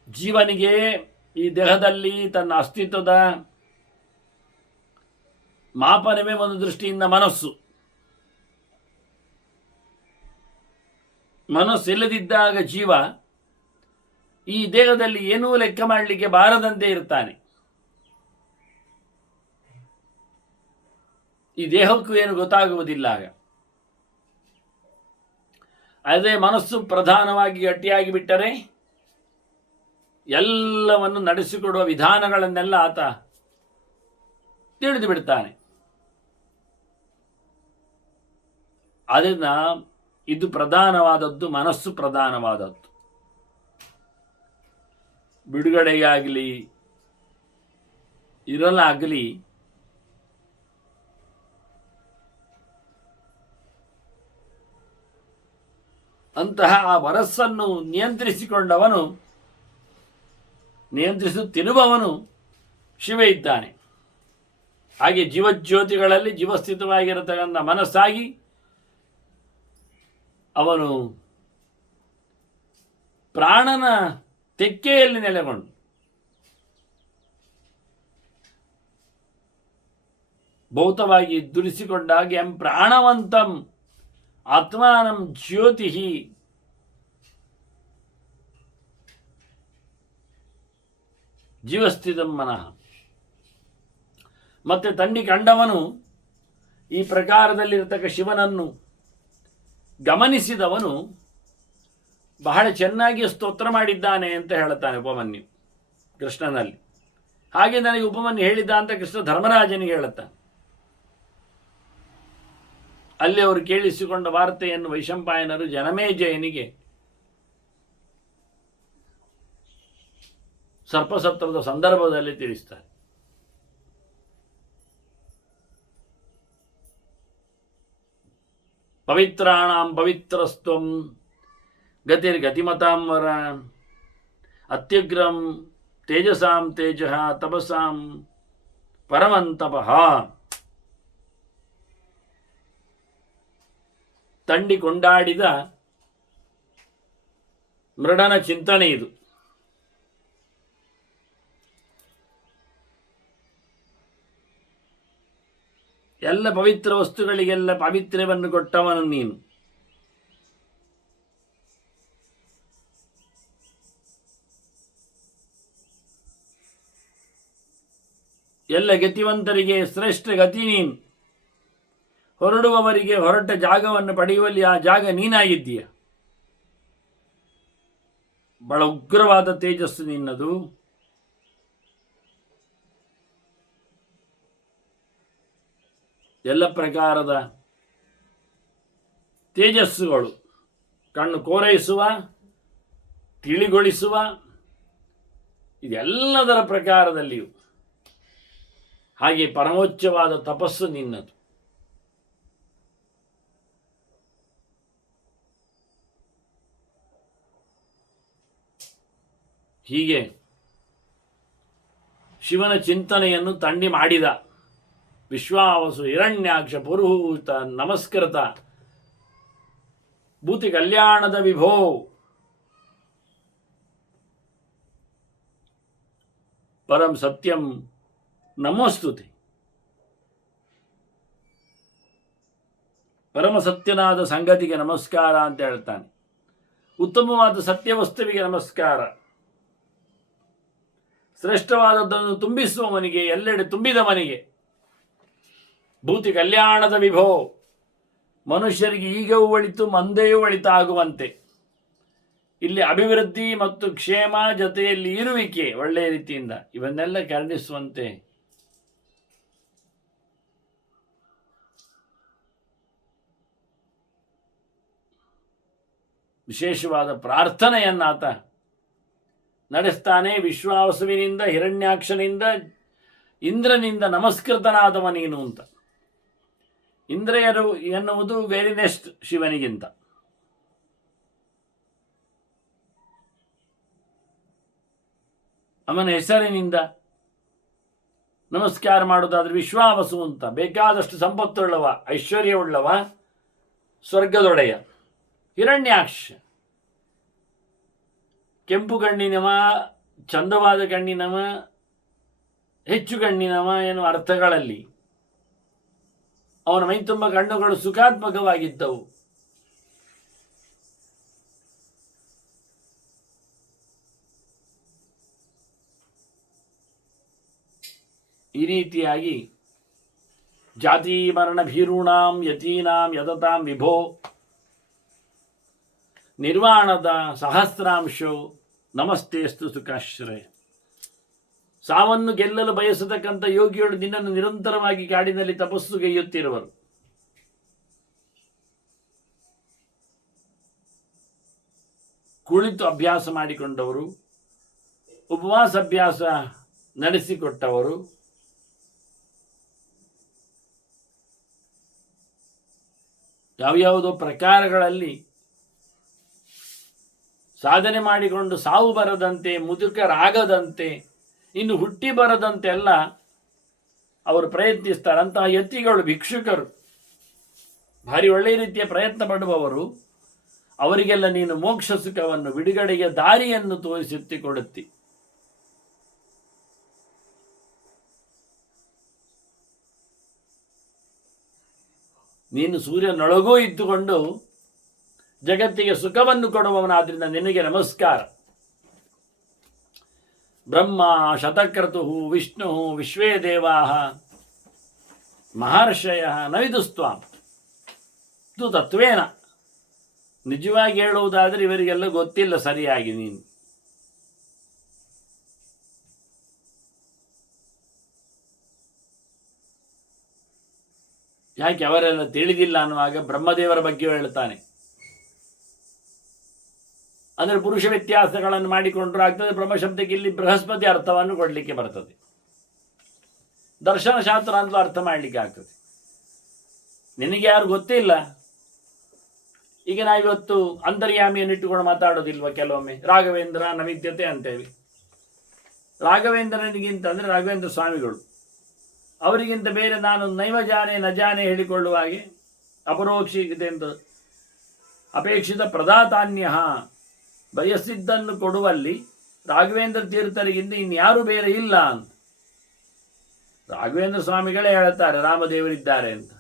ಜೀವನಿಗೆ ಈ ದೇಹದಲ್ಲಿ ತನ್ನ ಅಸ್ತಿತ್ವದ ಮಾಪನವೇ ಒಂದು ದೃಷ್ಟಿಯಿಂದ ಮನಸ್ಸು. ಮನಸ್ಸಿಲ್ಲದಿದ್ದಾಗ ಜೀವ ಈ ದೇಹದಲ್ಲಿ ಏನೂ ಲೆಕ್ಕ ಮಾಡಲಿಕ್ಕೆ ಬಾರದಂತೆ ಇರ್ತಾನೆ. ಈ ದೇಹಕ್ಕೂ ಏನು ಗೊತ್ತಾಗುವುದಿಲ್ಲ ಆಗ. ಅದೇ ಮನಸ್ಸು ಪ್ರಧಾನವಾಗಿ ಗಟ್ಟಿಯಾಗಿ ಬಿಟ್ಟರೆ ಎಲ್ಲವನ್ನು ನಡೆಸಿಕೊಡುವ ವಿಧಾನಗಳನ್ನೆಲ್ಲ ಆತ ತಿಳಿದು ಬಿಡ್ತಾನೆ. ಅದನ್ನ ಇದು ಪ್ರಧಾನವಾದದ್ದು, ಮನಸ್ಸು ಪ್ರಧಾನವಾದದ್ದು. ಬಿಡುಗಡೆಯಾಗಲಿ ಇರಲಾಗಲಿ ಅಂತಹ ಆ ಮನಸ್ಸನ್ನು ನಿಯಂತ್ರಿಸುತ್ತಿರುವವನು ಶಿವ ಇದ್ದಾನೆ. ಹಾಗೆ ಜೀವಜ್ಯೋತಿಗಳಲ್ಲಿ ಜೀವಸ್ಥಿತವಾಗಿರತಕ್ಕಂಥ ಮನಸ್ಸಾಗಿ ಅವನು ಪ್ರಾಣನ ತೆಕ್ಕೆಯಲ್ಲಿ ನೆಲೆಗೊಂಡು ಭೌತವಾಗಿ ದುರಿಸಿಕೊಂಡಾಗ ಎಂ ಪ್ರಾಣವಂತಂ ಆತ್ಮಾನಂ ಜ್ಯೋತಿ ಜೀವಸ್ಥಿತಂ ಮನಃ. ಮತ್ತೆ ತಂಡಿ ಕಂಡವನು ಈ ಪ್ರಕಾರದಲ್ಲಿರತಕ್ಕ ಶಿವನನ್ನು ಗಮನಿಸಿದವನು ಬಹಳ ಚೆನ್ನಾಗಿ ಸ್ತೋತ್ರ ಮಾಡಿದ್ದಾನೆ ಅಂತ ಹೇಳುತ್ತಾನೆ ಉಪಮನ್ಯು ಕೃಷ್ಣನಲ್ಲಿ. ಹಾಗೆ ನನಗೆ ಉಪಮನ್ಯು ಹೇಳಿದ್ದ ಅಂತ ಕೃಷ್ಣ ಧರ್ಮರಾಜನಿಗೆ ಹೇಳುತ್ತಾನೆ. ಅಲ್ಲಿ ಅವರು ಕೇಳಿಸಿಕೊಂಡ ವಾರ್ತೆಯನ್ನು ವೈಶಂಪಾಯನರು ಜನಮೇಜಯನಿಗೆ ಸರ್ಪಸತ್ರದ ಸಂದರ್ಭದಲ್ಲಿ ತಿಳಿಸ್ತಾರೆ. ಪವಿತ್ರಾಣಾಂ ಪವಿತ್ರಸ್ತ್ವಂ ಗತಿರ್ಗತಿಮತಾಂ ವರ ಅತ್ಯುಗ್ರಂ ತೇಜಸಾಂ ತೇಜಃ ತಪಸಾಂ ಪರಮಂತಪಃ. ತಂಡಿ ಕೊಂಡಾಡಿದ ಮೃಡನ ಚಿಂತನೆ ಇದು. ಎಲ್ಲ ಪವಿತ್ರ ವಸ್ತುಗಳಿಗೆಲ್ಲ ಪಾವಿತ್ರ್ಯವನ್ನು ಕೊಟ್ಟವನು ನೀನು. ಎಲ್ಲ ಗತಿವಂತರಿಗೆ ಶ್ರೇಷ್ಠ ಗತಿ ನೀನು. ಹೊರಡುವವರಿಗೆ ಹೊರಟ ಜಾಗವನ್ನು ಪಡೆಯುವಲ್ಲಿ ಆ ಜಾಗ ನೀನಾಗಿದ್ದೀಯ. ಬಹಳ ಉಗ್ರವಾದ ತೇಜಸ್ಸು ನಿನ್ನದು. ಎಲ್ಲ ಪ್ರಕಾರದ ತೇಜಸ್ಸುಗಳು, ಕಣ್ಣು ಕೋರೈಸುವ, ತಿಳಿಗೊಳಿಸುವ, ಇದೆಲ್ಲದರ ಪ್ರಕಾರದಲ್ಲಿಯೂ ಹಾಗೆ ಪರಮೋಚ್ಚವಾದ ತಪಸ್ಸು ನಿನ್ನದು. ಹೀಗೆ ಶಿವನ ಚಿಂತನೆಯನ್ನು ತಂಡಿ ಮಾಡಿದ. ವಿಶ್ವಾವಸು ಹಿರಣ್ಯಾಕ್ಷ ಪುರುಹೂತ ನಮಸ್ಕೃತ ಭೂತಿ ಕಲ್ಯಾಣದ ವಿಭೋ ಪರಂ ಸತ್ಯಂ ನಮೋಸ್ತುತಿ. ಪರಮ ಸತ್ಯನಾದ ಸಂಗತಿಗೆ ನಮಸ್ಕಾರ ಅಂತ ಹೇಳ್ತಾನೆ. ಉತ್ತಮವಾದ ಸತ್ಯವಸ್ತುವಿಗೆ ನಮಸ್ಕಾರ. ಶ್ರೇಷ್ಠವಾದದ್ದನ್ನು ತುಂಬಿಸುವವನಿಗೆ, ಎಲ್ಲೆಡೆ ತುಂಬಿದವನಿಗೆ. ಭೂತಿ ಕಲ್ಯಾಣದ ವಿಭೋ, ಮನುಷ್ಯರಿಗೆ ಈಗವೂ ಒಳಿತು ಮುಂದೆಯೂ ಒಳಿತಾಗುವಂತೆ. ಇಲ್ಲಿ ಅಭಿವೃದ್ಧಿ ಮತ್ತು ಕ್ಷೇಮ ಜೊತೆಯಲ್ಲಿ ಇರುವಿಕೆ ಒಳ್ಳೆಯ ರೀತಿಯಿಂದ ಇವನ್ನೆಲ್ಲ ಕರುಣಿಸುವಂತೆ ವಿಶೇಷವಾದ ಪ್ರಾರ್ಥನೆಯನ್ನಾತ ನಡೆಸ್ತಾನೆ. ವಿಶ್ವಾವಸುವಿನಿಂದ, ಹಿರಣ್ಯಾಕ್ಷನಿಂದ, ಇಂದ್ರನಿಂದ ನಮಸ್ಕೃತನಾದವ ನೀನು ಅಂತ. ಇಂದ್ರಿಯರು ಎನ್ನುವುದು ವೆರಿ ನೆಕ್ಸ್ಟ್ ಶಿವನಿಗಿಂತ. ಅವನ ಹೆಸರಿನಿಂದ ನಮಸ್ಕಾರ ಮಾಡೋದಾದ್ರೆ ವಿಶ್ವಾವಸು ಅಂತ. ಬೇಕಾದಷ್ಟು ಸಂಪತ್ತುಳ್ಳವ, ಐಶ್ವರ್ಯವುಳ್ಳವ, ಸ್ವರ್ಗದೊಡೆಯ. ಹಿರಣ್ಯಾಕ್ಷ ಕೆಂಪು ಕಣ್ಣಿನವ, ಚಂದವಾದ ಕಣ್ಣಿನವ, ಹೆಚ್ಚು ಕಣ್ಣಿನವ ಎನ್ನುವ ಅರ್ಥಗಳಲ್ಲಿ. ಅವನ ಮೈತುಂಬ ಕಣ್ಣುಗಳು ಸುಖಾತ್ಮಕವಾಗಿದ್ದವು. ಈ ರೀತಿಯಾಗಿ ಜಾತಿ ಮರಣ ಭೀರೂಣಾಂ ಯತೀನಾಂ ಯತತಾಂ ವಿಭೋ ನಿರ್ವಾಣದ ಸಹಸ್ರಾಂಶೋ ನಮಸ್ತೇಸ್ತು ಸುಖಾಶ್ರಯ. ಸಾವನ್ನು ಗೆಲ್ಲಲು ಬಯಸತಕ್ಕಂಥ ಯೋಗಿಗಳು ನಿನ್ನನ್ನು ನಿರಂತರವಾಗಿ ಕಾಡಿನಲ್ಲಿ ತಪಸ್ಸುಗೈಯುತ್ತಿರುವರು. ಕುಳಿತು ಅಭ್ಯಾಸ ಮಾಡಿಕೊಂಡವರು, ಉಪವಾಸ ಅಭ್ಯಾಸ ನಡೆಸಿಕೊಟ್ಟವರು, ಯಾವ್ಯಾವುದೋ ಪ್ರಕಾರಗಳಲ್ಲಿ ಸಾಧನೆ ಮಾಡಿಕೊಂಡು ಸಾವು ಬರದಂತೆ, ಮುದುಕರಾಗದಂತೆ, ಇನ್ನು ಹುಟ್ಟಿ ಬರದಂತೆ ಎಲ್ಲ ಅವರು ಪ್ರಯತ್ನಿಸ್ತಾರೆ. ಅಂತಹ ಯತಿಗಳು, ಭಿಕ್ಷುಕರು, ಭಾರಿ ಒಳ್ಳೆಯ ರೀತಿಯ ಪ್ರಯತ್ನ ಪಡುವವರು, ಅವರಿಗೆಲ್ಲ ನೀನು ಮೋಕ್ಷ ಸುಖವನ್ನು, ಬಿಡುಗಡೆಯ ದಾರಿಯನ್ನು ತೋರಿಸುತ್ತಿ ಕೊಡುತ್ತಿ. ನೀನು ಸೂರ್ಯನೊಳಗೂ ಇದ್ದುಕೊಂಡು ಜಗತ್ತಿಗೆ ಸುಖವನ್ನು ಕೊಡುವವನಾದ್ರಿಂದ ನಿನಗೆ ನಮಸ್ಕಾರ. ಬ್ರಹ್ಮ ಶತಕ್ರತು ವಿಷ್ಣು ವಿಶ್ವೇ ದೇವಾ ಮಹರ್ಷಯ ನವಿದುಸ್ತ್ವಾಂ. ಇದು ತತ್ವೇನ. ನಿಜವಾಗಿ ಹೇಳುವುದಾದರೆ ಇವರಿಗೆಲ್ಲ ಗೊತ್ತಿಲ್ಲ ಸರಿಯಾಗಿ. ನೀನು ಯಾಕೆ ಅವರೆಲ್ಲ ತಿಳಿದಿಲ್ಲ ಅನ್ನುವಾಗ ಬ್ರಹ್ಮದೇವರ ಬಗ್ಗೆ ಹೇಳ್ತಾನೆ. ಅಂದರೆ ಪುರುಷ ವ್ಯತ್ಯಾಸಗಳನ್ನು ಮಾಡಿಕೊಂಡ್ರೂ ಆಗ್ತದೆ. ಬ್ರಹ್ಮಶಬ್ದಕ್ಕೆ ಇಲ್ಲಿ ಬೃಹಸ್ಪತಿ ಅರ್ಥವನ್ನು ಕೊಡಲಿಕ್ಕೆ ಬರ್ತದೆ. ದರ್ಶನಶಾಸ್ತ್ರ ಅಂತಲೂ ಅರ್ಥ ಮಾಡಲಿಕ್ಕೆ ಆಗ್ತದೆ. ನಿನಗೆ ಯಾರು ಗೊತ್ತಿಲ್ಲ. ಈಗ ನಾವಿವತ್ತು ಅಂತರ್ಯಾಮಿಯನ್ನು ಇಟ್ಟುಕೊಂಡು ಮಾತಾಡೋದಿಲ್ವ ಕೆಲವೊಮ್ಮೆ. ರಾಘವೇಂದ್ರ ನವಿದ್ಯತೆ ಅಂತೇಳಿ. ರಾಘವೇಂದ್ರನಿಗಿಂತ ಅಂದರೆ ರಾಘವೇಂದ್ರ ಸ್ವಾಮಿಗಳು ಅವರಿಗಿಂತ ಬೇರೆ ನಾನು ನೈವಜಾನೆ ನಜಾನೆ ಹೇಳಿಕೊಳ್ಳುವ ಹಾಗೆ ಅಪರೋಕ್ಷಿಕತೆ ಅಂತ ಅಪೇಕ್ಷಿತ ಪ್ರದಾತಾನ್ಯ ಬಯಸಿದ್ದನ್ನು ಕೊಡುವಲ್ಲಿ ರಾಘವೇಂದ್ರ ತೀರ್ಥರಿಗಿಂತ ಇನ್ಯಾರೂ ಬೇರೆ ಇಲ್ಲ ಅಂತ ರಾಘವೇಂದ್ರ ಸ್ವಾಮಿಗಳೇ ಹೇಳ್ತಾರೆ. ರಾಮದೇವರಿದ್ದಾರೆ ಅಂತ.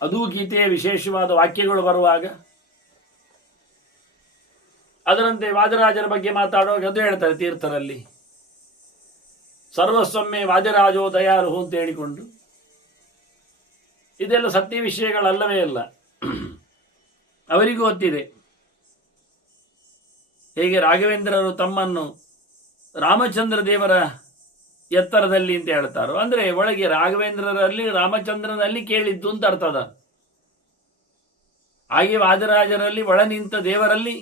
ಅದೂ ಗೀತೆಯ ವಿಶೇಷವಾದ ವಾಕ್ಯಗಳು ಬರುವಾಗ ಅದರಂತೆ ವಾದಿರಾಜರ ಬಗ್ಗೆ ಮಾತಾಡುವಾಗ ಅದು ಹೇಳ್ತಾರೆ ತೀರ್ಥರಲ್ಲಿ. ಸರ್ವಸ್ವಮ್ಮೆ ವಾದಿರಾಜೋ ದಯಾರು ಅಂತ ಹೇಳಿಕೊಂಡು. ಇದೆಲ್ಲ ಸತ್ಯ ವಿಷಯಗಳಲ್ಲವೇ ಅಲ್ಲ. ಅವರಿಗೂ ಗೊತ್ತಿದೆ. ಹೇಗೆ ರಾಘವೇಂದ್ರರು ತಮ್ಮನ್ನು ರಾಮಚಂದ್ರ ದೇವರ ಎತ್ತರದಲ್ಲಿ ಅಂತ ಹೇಳ್ತಾರೋ, ಅಂದರೆ ಒಳಗೆ ರಾಘವೇಂದ್ರರಲ್ಲಿ ರಾಮಚಂದ್ರನಲ್ಲಿ ಕೇಳಿದ್ದು ಅಂತ ಅರ್ಥದ. ಹಾಗೆ ವಾದಿರಾಜರಲ್ಲಿ ಒಳ ನಿಂತ ದೇವರಲ್ಲಿ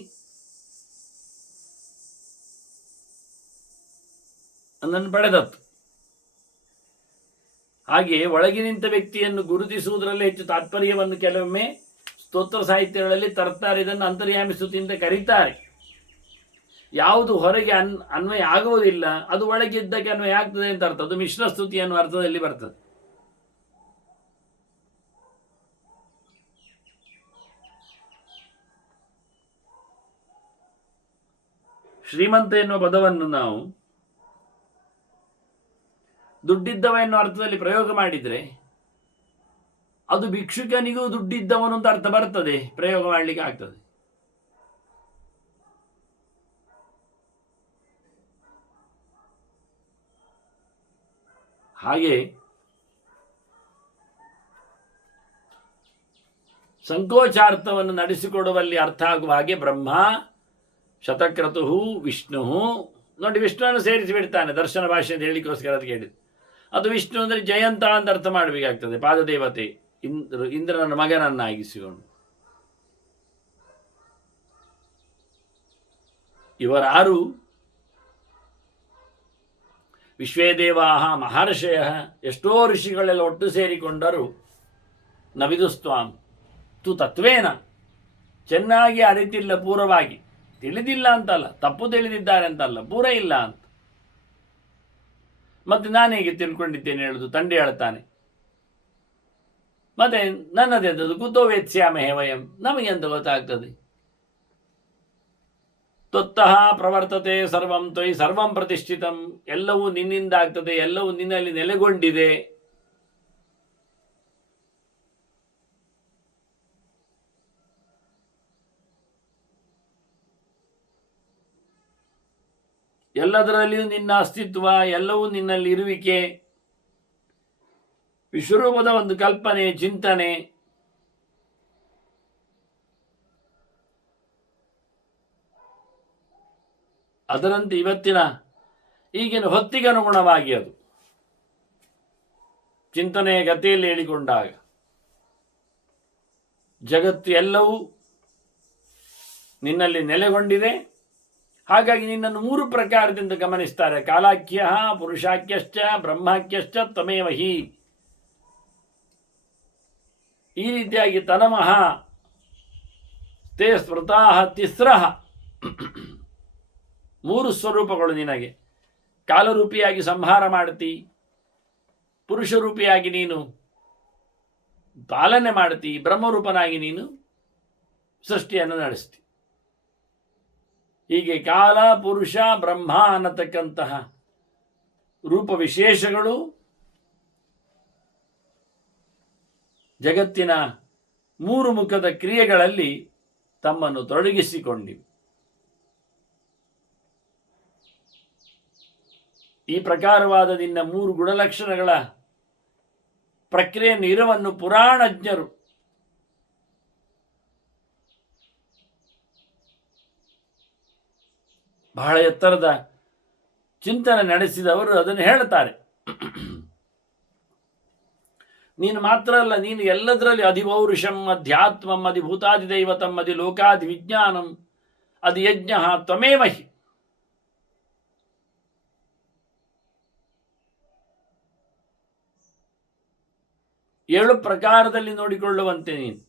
ಅದನ್ನು ಪಡೆದತ್ತು. ಹಾಗೆ ಒಳಗೆ ನಿಂತ ವ್ಯಕ್ತಿಯನ್ನು ಗುರುತಿಸುವುದರಲ್ಲಿ ಹೆಚ್ಚು ತಾತ್ಪರ್ಯವನ್ನು ಕೆಲವೊಮ್ಮೆ ಸ್ತೋತ್ರ ಸಾಹಿತ್ಯಗಳಲ್ಲಿ ತರ್ತಾರೆ. ಇದನ್ನು ಅಂತರ್ಯಾಮಿ ಸ್ತುತಿ ಅಂತ ಕರೀತಾರೆ. ಯಾವುದು ಹೊರಗೆ ಅನ್ವಯ ಆಗುವುದಿಲ್ಲ ಅದು ಒಳಗಿದ್ದಕ್ಕೆ ಅನ್ವಯ ಆಗ್ತದೆ ಅಂತ ಅರ್ಥ. ಅದು ಮಿಶ್ರ ಸ್ತುತಿ ಅನ್ನುವ ಅರ್ಥದಲ್ಲಿ ಬರ್ತದೆ. ಶ್ರೀಮಂತ ಎನ್ನುವ ಪದವನ್ನು ನಾವು ದುಡ್ಡಿದ್ದವ ಎನ್ನುವ ಅರ್ಥದಲ್ಲಿ ಪ್ರಯೋಗ ಮಾಡಿದರೆ ಅದು ಭಿಕ್ಷುಕನಿಗೂ ದುಡ್ಡಿದ್ದವನು ಅಂತ ಅರ್ಥ ಬರ್ತದೆ, ಪ್ರಯೋಗ ಮಾಡಲಿಕ್ಕೆ ಆಗ್ತದೆ. ಹಾಗೆ ಸಂಕೋಚಾರ್ಥವನ್ನು ನಡೆಸಿಕೊಡುವಲ್ಲಿ ಅರ್ಥ ಆಗುವ ಹಾಗೆ ಬ್ರಹ್ಮ ಶತಕ್ರತು ವಿಷ್ಣು ನೋಡಿ, ವಿಷ್ಣುವನ್ನು ಸೇರಿಸಿ ಬಿಡ್ತಾನೆ ದರ್ಶನ ಭಾಷೆ ಅಂತ ಹೇಳಿಕೋಸ್ಕರ ಅದು ಕೇಳಿದ್ದು. ಅದು ವಿಷ್ಣು ಅಂದರೆ ಜಯಂತ ಅಂತ ಅರ್ಥ ಮಾಡಬೇಕಾಗ್ತದೆ. ಪಾದದೇವತೆ ಇಂದ್ರನ ಮಗನನ್ನಾಗಿಸಿಕೊಂಡು ಇವರಾರು ವಿಶ್ವೇದೇವಾಹ ಮಹರ್ಷಯ, ಎಷ್ಟೋ ಋಷಿಗಳೆಲ್ಲ ಒಟ್ಟು ಸೇರಿಕೊಂಡರು. ನವಿದುಸ್ತ್ವಾಂ ತು ತತ್ವೇನ, ಚೆನ್ನಾಗಿ ಅರಿತಿಲ್ಲ ಪೂರ್ವವಾಗಿ, ತಿಳಿದಿಲ್ಲ ಅಂತಲ್ಲ, ತಪ್ಪು ತಿಳಿದಿದ್ದಾರೆ ಅಂತಲ್ಲ, ಪೂರ ಇಲ್ಲ ಅಂತ. ಮತ್ತೆ ನಾನು ಹೇಗೆ ತಿಳ್ಕೊಂಡಿದ್ದೇನೆ ಹೇಳುದು? ತಂದೆ ಹೇಳ್ತಾನೆ. ಮತ್ತೆ ನನ್ನದೆಂಥದ್ದು? ಕುತೋ ವೇತ್ಸ್ಯಾಮಹೇ ವಯಂ, ನಮಗೆ ಅಂತ ಗೊತ್ತಾಗ್ತದೆ. ತ್ವತ್ತಃ ಪ್ರವರ್ತತೆ ಸರ್ವಂ ತ್ವಯಿ ಸರ್ವಂ ಪ್ರತಿಷ್ಠಿತಂ, ಎಲ್ಲವೂ ನಿನ್ನಿಂದ ಆಗ್ತದೆ, ಎಲ್ಲವೂ ನಿನ್ನಲ್ಲಿ ನೆಲೆಗೊಂಡಿದೆ. ಎಲ್ಲದರಲ್ಲಿಯೂ ನಿನ್ನ ಅಸ್ತಿತ್ವ, ಎಲ್ಲವೂ ನಿನ್ನಲ್ಲಿ ಇರುವಿಕೆ, ವಿಶ್ವರೂಪದ ಒಂದು ಕಲ್ಪನೆ, ಚಿಂತನೆ. ಅದರಂತೆ ಇವತ್ತಿನ ಈಗಿನ ಹೊತ್ತಿಗನುಗುಣವಾಗಿ ಅದು ಚಿಂತನೆಯ ಗತಿಯಲ್ಲಿ ಹೇಳಿಕೊಂಡಾಗ ಜಗತ್ತು ಎಲ್ಲವೂ ನಿನ್ನಲ್ಲಿ ನೆಲೆಗೊಂಡಿದೆ. ಹಾಗಾಗಿ ನಿನ್ನನ್ನು 3 ಪ್ರಕಾರದಿಂದ ಗಮನಿಸ್ತಾರೆ. ಕಾಲಾಖ್ಯ, ಪುರುಷಾಖ್ಯಶ್ಚ, ಬ್ರಹ್ಮಾಖ್ಯಶ್ಚ ತ್ವಮೇವ ಹಿ. ಈ ರೀತಿಯಾಗಿ ತನಮಃ ತೇ ಸ್ಮೃತಾಃ ತಿಸ್ರಃ, 3 ಸ್ವರೂಪಗಳು ನಿನಗೆ. ಕಾಲರೂಪಿಯಾಗಿ ಸಂಹಾರ ಮಾಡ್ತಿ, ಪುರುಷರೂಪಿಯಾಗಿ ನೀನು ಪಾಲನೆ ಮಾಡ್ತಿ, ಬ್ರಹ್ಮರೂಪನಾಗಿ ನೀನು ಸೃಷ್ಟಿಯನ್ನು ನಡೆಸ್ತಿ. ಹೀಗೆ ಕಾಲ, ಪುರುಷ, ಬ್ರಹ್ಮ ಅನ್ನತಕ್ಕಂತಹ ರೂಪ ವಿಶೇಷಗಳು ಜಗತ್ತಿನ 3 ಮುಖದ ಕ್ರಿಯೆಗಳಲ್ಲಿ ತಮ್ಮನ್ನು ತೊಡಗಿಸಿಕೊಂಡಿವೆ. ಈ ಪ್ರಕಾರವಾದ ನಿನ್ನ 3 ಗುಣಲಕ್ಷಣಗಳ ಪ್ರಕ್ರಿಯೆಯನ್ನು ಇರವನ್ನು ಪುರಾಣಜ್ಞರು ಬಹಳ ಎತ್ತರದ ಚಿಂತನೆ ನಡೆಸಿದವರು ಅದನ್ನು ಹೇಳ್ತಾರೆ. ನೀನು ಮಾತ್ರ ಅಲ್ಲ, ನೀನು ಎಲ್ಲದರಲ್ಲಿ ಅಧಿಪೌರುಷಂ, ಅಧ್ಯಾತ್ಮಂ, ಅಧಿಭೂತಾದಿದೈವತಂ, ಅಧಿ ಲೋಕಾದಿ ವಿಜ್ಞಾನಂ, ಅಧಿ ಯಜ್ಞ ತ್ವಮೇವ ಹಿ. ಏಳು ಪ್ರಕಾರದಲ್ಲಿ ನೋಡಿಕೊಳ್ಳುವಂತೆ ನೀನು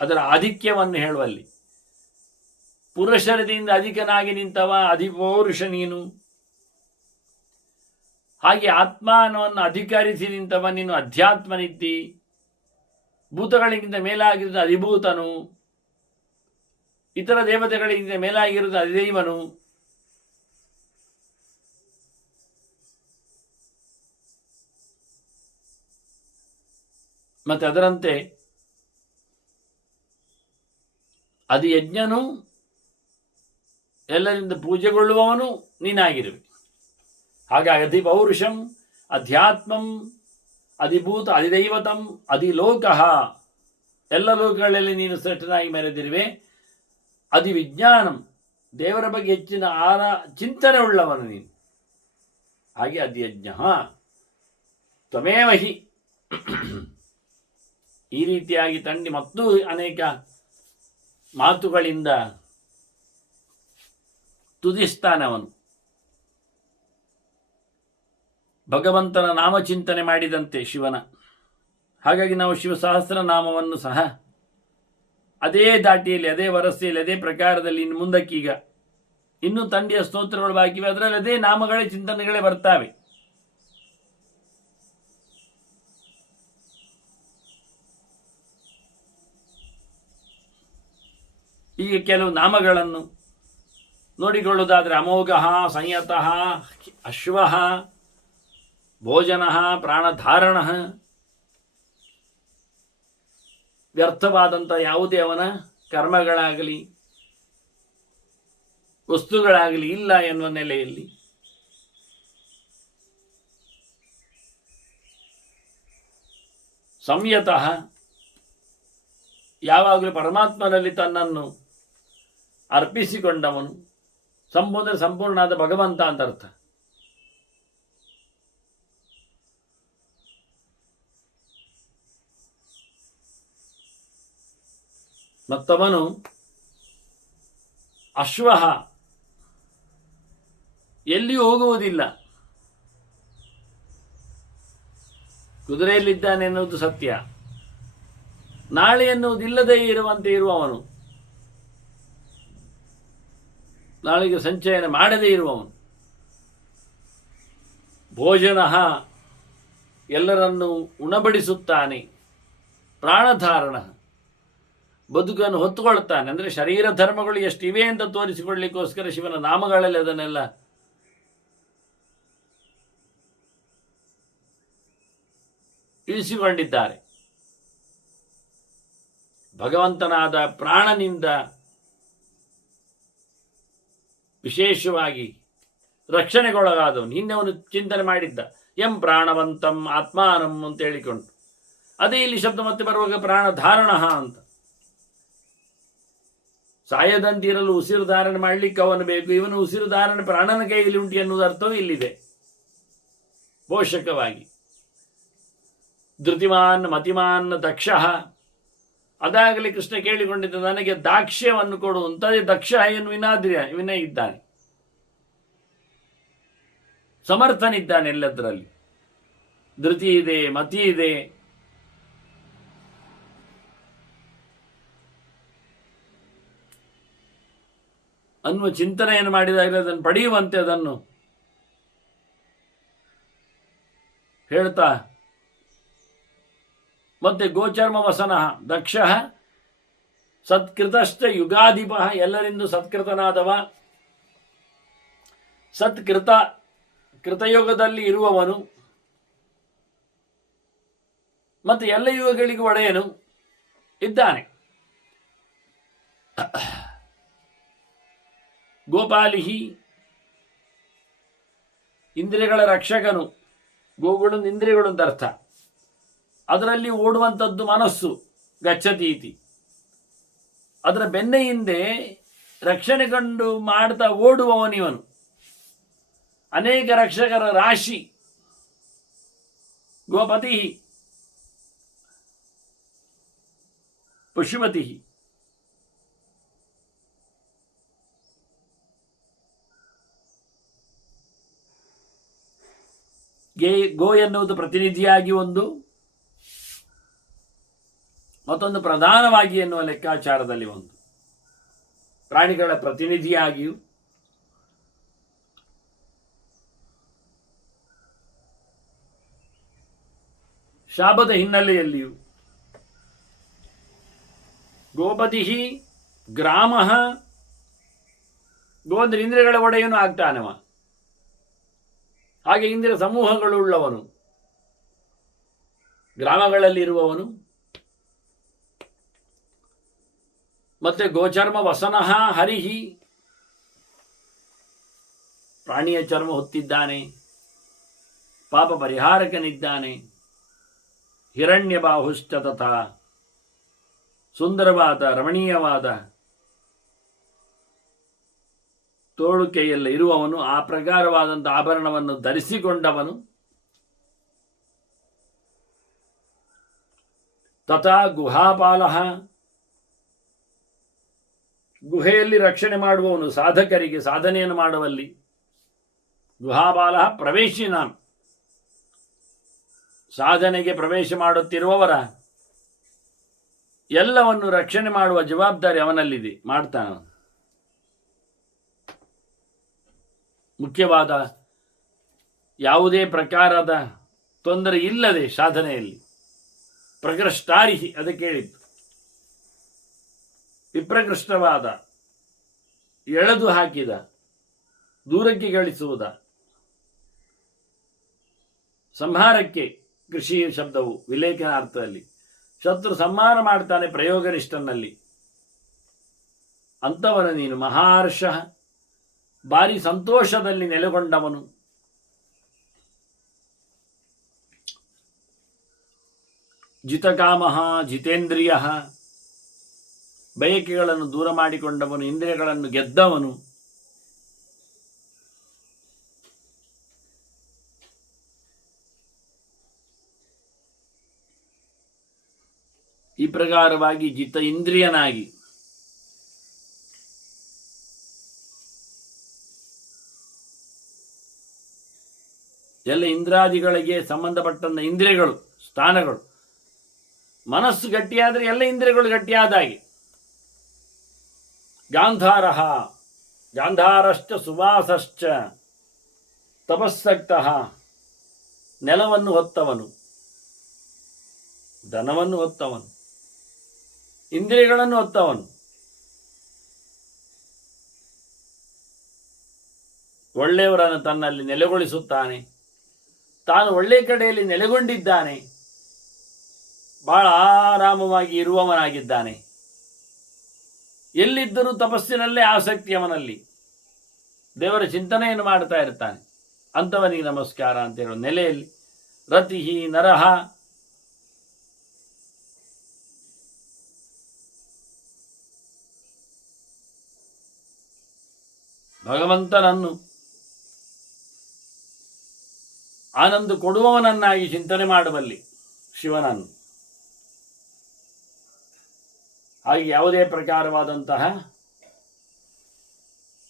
ಅದರ ಆಧಿಕ್ಯವನ್ನು ಹೇಳುವಲ್ಲಿ ಪುರುಷರದಿಂದ ಅಧಿಕನಾಗಿ ನಿಂತವ ಅಧಿಪೌರುಷ ನೀನು. ಹಾಗೆ ಆತ್ಮಾನವನ್ನು ಅಧಿಕರಿಸಿ ನಿಂತವ ನೀನು ಅಧ್ಯಾತ್ಮನಿದ್ದಿ. ಭೂತಗಳಿಗಿಂತ ಮೇಲಾಗಿರುವುದು ಅಧಿಭೂತನು, ಇತರ ದೇವತೆಗಳಿಗಿಂತ ಮೇಲಾಗಿರುವುದು ಅಧಿದೈವನು. ಮತ್ತೆ ಅದರಂತೆ ಅಧಿಯಜ್ಞನು, ಎಲ್ಲರಿಂದ ಪೂಜೆಗೊಳ್ಳುವವನು ನೀನಾಗಿರುವೆ. ಹಾಗಾಗಿ ಅಧಿಪೌರುಷಂ, ಅಧ್ಯಾತ್ಮಂ, ಅಧಿಭೂತ, ಅಧಿದೈವತಂ, ಅಧಿಲೋಕಃ, ಎಲ್ಲ ಲೋಕಗಳಲ್ಲಿ ನೀನು ಶ್ರೇಷ್ಠನಾಗಿ ಮೆರೆದಿರುವೆ. ಅಧಿವಿಜ್ಞಾನಂ, ದೇವರ ಬಗ್ಗೆ ಹೆಚ್ಚಿನ ಚಿಂತನೆ ಉಳ್ಳವನು ನೀನು. ಹಾಗೆ ಅಧಿಯಜ್ಞ ತ್ವಮೇವ ಹಿ. ಈ ರೀತಿಯಾಗಿ ತಂಡಿ ಮತ್ತು ಅನೇಕ ಮಾತುಗಳಿಂದ ತುದಿಸ್ತಾನವನು. ಭಗವಂತನ ನಾಮಚಿಂತನೆ ಮಾಡಿದಂತೆ ಶಿವನ. ಹಾಗಾಗಿ ನಾವು ಶಿವಸಹಸ್ರ ನಾಮವನ್ನು ಸಹ ಅದೇ ದಾಟಿಯಲ್ಲಿ, ಅದೇ ವರಸೆಯಲ್ಲಿ, ಅದೇ ಪ್ರಕಾರದಲ್ಲಿ ಇನ್ನು ಮುಂದಕ್ಕೀಗ ಇನ್ನೂ ತಂಡಿಯ ಸ್ತೋತ್ರಗಳು ಬಾಕಿವೆ, ಅದರಲ್ಲಿ ಅದೇ ನಾಮಗಳೇ ಚಿಂತನೆಗಳೇ ಬರ್ತಾವೆ. ಹೀಗೆ ಕೆಲವು ನಾಮಗಳನ್ನು ನೋಡಿಕೊಳ್ಳುವುದಾದರೆ ಅಮೋಘ, ಸಂಯತಃ, ಅಶ್ವ, ಭೋಜನ, ಪ್ರಾಣಧಾರಣ, ವ್ಯರ್ಥವಾದಂಥ ಯಾವುದೇ ಅವನ ಕರ್ಮಗಳಾಗಲಿ ವಸ್ತುಗಳಾಗಲಿ ಇಲ್ಲ ಎನ್ನುವ ನೆಲೆಯಲ್ಲಿ ಸಂಯತಃ, ಯಾವಾಗಲೂ ಪರಮಾತ್ಮನಲ್ಲಿ ತನ್ನನ್ನು ಅರ್ಪಿಸಿಕೊಂಡವನು. ಸಂಪೂರ್ಣಾದ ಭಗವಂತ ಅಂತ ಅರ್ಥ. ಮತ್ತವನು ಅಶ್ವಃ ಎಲ್ಲಿಯೂ ಹೋಗುವುದಿಲ್ಲ, ಕುದುರೆಯಲ್ಲಿದ್ದಾನೆ ಎನ್ನುವುದು ಸತ್ಯ. ನಾಳೆ ಎನ್ನುವುದಿಲ್ಲದೇ ಇರುವಂತೆ ಇರುವವನು, ನಾಳೆಗೆ ಸಂಚಯನ ಮಾಡದೇ ಇರುವವನು. ಭೋಜನ ಎಲ್ಲರನ್ನು ಉಣಬಡಿಸುತ್ತಾನೆ. ಪ್ರಾಣಧಾರಣ ಬದುಕನ್ನು ಹೊತ್ತುಕೊಳ್ತಾನೆ. ಅಂದರೆ ಶರೀರ ಧರ್ಮಗಳು ಎಷ್ಟಿವೆ ಅಂತ ತೋರಿಸಿಕೊಳ್ಳಿಕ್ಕೋಸ್ಕರ ಶಿವನ ನಾಮಗಳಲ್ಲಿ ಅದನ್ನೆಲ್ಲ ಇಳಿಸಿಕೊಂಡಿದ್ದಾರೆ. ಭಗವಂತನಾದ ಪ್ರಾಣನಿಂದ ವಿಶೇಷವಾಗಿ ರಕ್ಷಣೆಗೊಳಗಾದವನು. ಹಿಂದೆ ಅವನು ಚಿಂತನೆ ಮಾಡಿದ್ದ, ಎಂ ಪ್ರಾಣವಂತಂ ಆತ್ಮಾನಂ ಅಂತ ಹೇಳಿಕೊಂಡು. ಅದೇ ಇಲ್ಲಿ ಶಬ್ದ ಮತ್ತೆ ಬರುವಾಗ ಪ್ರಾಣಧಾರಣ ಅಂತ. ಸಾಯದಂತಿರಲು ಉಸಿರು ಧಾರಣೆ ಮಾಡಲಿಕ್ಕೆ ಅವನು ಬೇಕು. ಇವನು ಉಸಿರು ಧಾರಣೆ ಪ್ರಾಣನ ಕೈಯಲ್ಲಿ ಉಂಟು ಎನ್ನುವುದು ಅರ್ಥವೂ ಇಲ್ಲಿದೆ ಪೋಷಕವಾಗಿ. ಧೃತಿಮಾನ್ ಮತಿಮಾನ್ ದಕ್ಷ. ಅದಾಗಲಿ ಕೃಷ್ಣ ಕೇಳಿಕೊಂಡಿದ್ದ, ನನಗೆ ದಾಕ್ಷ್ಯವನ್ನು ಕೊಡುವಂಥದ್ದೇ ದಕ್ಷ ಇವನೇ ಇದ್ದಾನೆ, ಸಮರ್ಥನಿದ್ದಾನೆ ಎಲ್ಲದರಲ್ಲಿ. ಧೃತಿ ಇದೆ, ಮತಿ ಇದೆ. ಅನ್ನುವ ಚಿಂತನೆಯನ್ನು ಮಾಡಿದಾಗ ಅದನ್ನು ಪಡೆಯುವಂತೆ ಅದನ್ನು ಹೇಳ್ತಾ ಮತ್ತೆ ಗೋಚರ್ಮ ವಸನ ದಕ್ಷ ಸತ್ಕೃತಶ್ಚ ಯುಗಾಧಿಪ. ಎಲ್ಲರಿಂದ ಸತ್ಕೃತನಾದವ, ಕೃತಯುಗದಲ್ಲಿ ಇರುವವನು, ಮತ್ತು ಎಲ್ಲ ಯುಗಗಳಿಗೂ ಒಡೆಯನು ಇದ್ದಾನೆ. ಗೋಪಾಲಿಹಿ ಇಂದ್ರಿಯಗಳ ರಕ್ಷಕನು. ಗೋಗಳು ಇಂದ್ರಿಯಗಳು ಅಂತ ಅರ್ಥ. ಅದರಲ್ಲಿ ಓಡುವಂಥದ್ದು ಮನಸ್ಸು, ಗಚ್ಚತೀತಿ. ಅದರ ಬೆನ್ನ ಹಿಂದೆ ರಕ್ಷಣೆ ಕಂಡು ಮಾಡ್ತಾ ಓಡುವವನಿವನು. ಅನೇಕ ರಕ್ಷಕರ ರಾಶಿ. ಗೋಪತಿ ಪಶುಪತಿ. ಗೋ ಎನ್ನುವುದು ಪ್ರತಿನಿಧಿಯಾಗಿ ಒಂದು, ಮತ್ತೊಂದು ಪ್ರಧಾನವಾಗಿ ಎನ್ನುವ ಲೆಕ್ಕಾಚಾರದಲ್ಲಿ ಒಂದು. ಪ್ರಾಣಿಗಳ ಪ್ರತಿನಿಧಿಯಾಗಿಯೂ ಶಾಪದ ಹಿನ್ನೆಲೆಯಲ್ಲಿಯೂ. ಗೋಪತಿ ಗ್ರಾಮ. ಗೋ ಅಂದ್ರೆ ಇಂದ್ರಿಯಗಳ ಒಡೆಯನು ಆಗ್ತಾನವ. ಹಾಗೆ ಇಂದ್ರಿಯ ಸಮೂಹಗಳುಳ್ಳವನು, ಗ್ರಾಮಗಳಲ್ಲಿರುವವನು. ಮತ್ತೆ ಗೋಚರ್ಮ ವಸನಃ ಹರಿಹಿ. ಪ್ರಾಣಿಯ ಚರ್ಮ ಹೊತ್ತಿದ್ದಾನೆ, ಪಾಪ ಪರಿಹಾರಕನಿದ್ದಾನೆ. ಹಿರಣ್ಯಬಾಹುಶ್ಚ ತಥಾ. ಸುಂದರವಾದ ರಮಣೀಯವಾದ ತೋಳುಕೆಯಲ್ಲ ಇರುವವನು, ಆ ಪ್ರಕಾರವಾದಂಥ ಆಭರಣವನ್ನು ಧರಿಸಿಕೊಂಡವನು. ತಥಾ ಗುಹಾಪಾಲಃ. ಗುಹೆಯಲ್ಲಿ ರಕ್ಷಣೆ ಮಾಡುವವನು, ಸಾಧಕರಿಗೆ ಸಾಧನೆಯನ್ನು ಮಾಡುವಲ್ಲಿ. ಗುಹಾಪಾಲಃ ಪ್ರವೇಶಿನಾಂ. ಸಾಧನೆಗೆ ಪ್ರವೇಶ ಮಾಡುತ್ತಿರುವವರ ಎಲ್ಲವನ್ನು ರಕ್ಷಣೆ ಮಾಡುವ ಜವಾಬ್ದಾರಿ ಅವನಲ್ಲಿದೆ, ಮಾಡ್ತಾನ. ಮುಖ್ಯವಾದ ಯಾವುದೇ ಪ್ರಕಾರದ ತೊಂದರೆ ಇಲ್ಲದೆ ಸಾಧನೆಯಲ್ಲಿ. ಪ್ರಕೃಷ್ಟಾರಿಹಿ, ಅದಕ್ಕೆ ಹೇಳಿದ್ದು. ವಿಪ್ರಕೃಷ್ಟವಾದ, ಎಳೆದು ಹಾಕಿದ, ದೂರಕ್ಕೆ ಗಳಿಸುವುದ. ಸಂಹಾರಕ್ಕೆ ಕೃಷಿ ಶಬ್ದವು ವಿಲೇಖನ ಅರ್ಥದಲ್ಲಿ. ಶತ್ರು ಸಂಹಾರ ಮಾಡ್ತಾನೆ ಪ್ರಯೋಗನಿಷ್ಠನಲ್ಲಿ. ಅಂಥವನ ನೀನು. ಮಹಾರ್ಷ, ಭಾರಿ ಸಂತೋಷದಲ್ಲಿ ನೆಲೆಗೊಂಡವನು. ಜಿತಕಾಮ ಜಿತೇಂದ್ರಿಯ. ಬಯಕೆಗಳನ್ನು ದೂರ ಮಾಡಿಕೊಂಡವನು, ಇಂದ್ರಿಯಗಳನ್ನು ಗೆದ್ದವನು. ಈ ಪ್ರಕಾರವಾಗಿ ಜಿತ ಇಂದ್ರಿಯನಾಗಿ ಎಲ್ಲ ಇಂದ್ರಾದಿಗಳಿಗೆ ಸಂಬಂಧಪಟ್ಟಂಥ ಇಂದ್ರಿಯಗಳು, ಸ್ಥಾನಗಳು. ಮನಸ್ಸು ಗಟ್ಟಿಯಾದರೆ ಎಲ್ಲ ಇಂದ್ರಿಯಗಳು ಗಟ್ಟಿಯಾದ ಹಾಗೆ. ಗಾಂಧಾರಶ್ಚ ಸುವಾಸಶ್ಚ ತಪಸ್ಸಕ್ತಃ, ನೆಲವನ್ನು ಹೊತ್ತವನು, ಧನವನ್ನು ಹೊತ್ತವನು, ಇಂದ್ರಿಯಗಳನ್ನು ಹೊತ್ತವನು, ಒಳ್ಳೆಯವರನ್ನು ತನ್ನಲ್ಲಿ ನೆಲೆಗೊಳಿಸುತ್ತಾನೆ, ತಾನು ಒಳ್ಳೆ ಕಡೆಯಲ್ಲಿ ನೆಲೆಗೊಂಡಿದ್ದಾನೆ, ಬಹಳ ಆರಾಮವಾಗಿ ಇರುವವನಾಗಿದ್ದಾನೆ. ಎಲ್ಲಿದ್ದರೂ ತಪಸ್ಸಿನಲ್ಲೇ ಆಸಕ್ತಿ ಅವನಲ್ಲಿ, ದೇವರ ಚಿಂತನೆಯನ್ನು ಮಾಡ್ತಾ ಇರ್ತಾನೆ. ಅಂಥವನಿಗೆ ನಮಸ್ಕಾರ ಅಂತ ಹೇಳುವ ನೆಲೆಯಲ್ಲಿ ರತಿ ನರಹ, ಭಗವಂತನನ್ನು ಆನಂದ ಕೊಡುವವನನ್ನಾಗಿ ಚಿಂತನೆ ಮಾಡುವಲ್ಲಿ ಶಿವನನ್ನು. ಹಾಗೆ ಯಾವುದೇ ಪ್ರಕಾರವಾದಂತಹ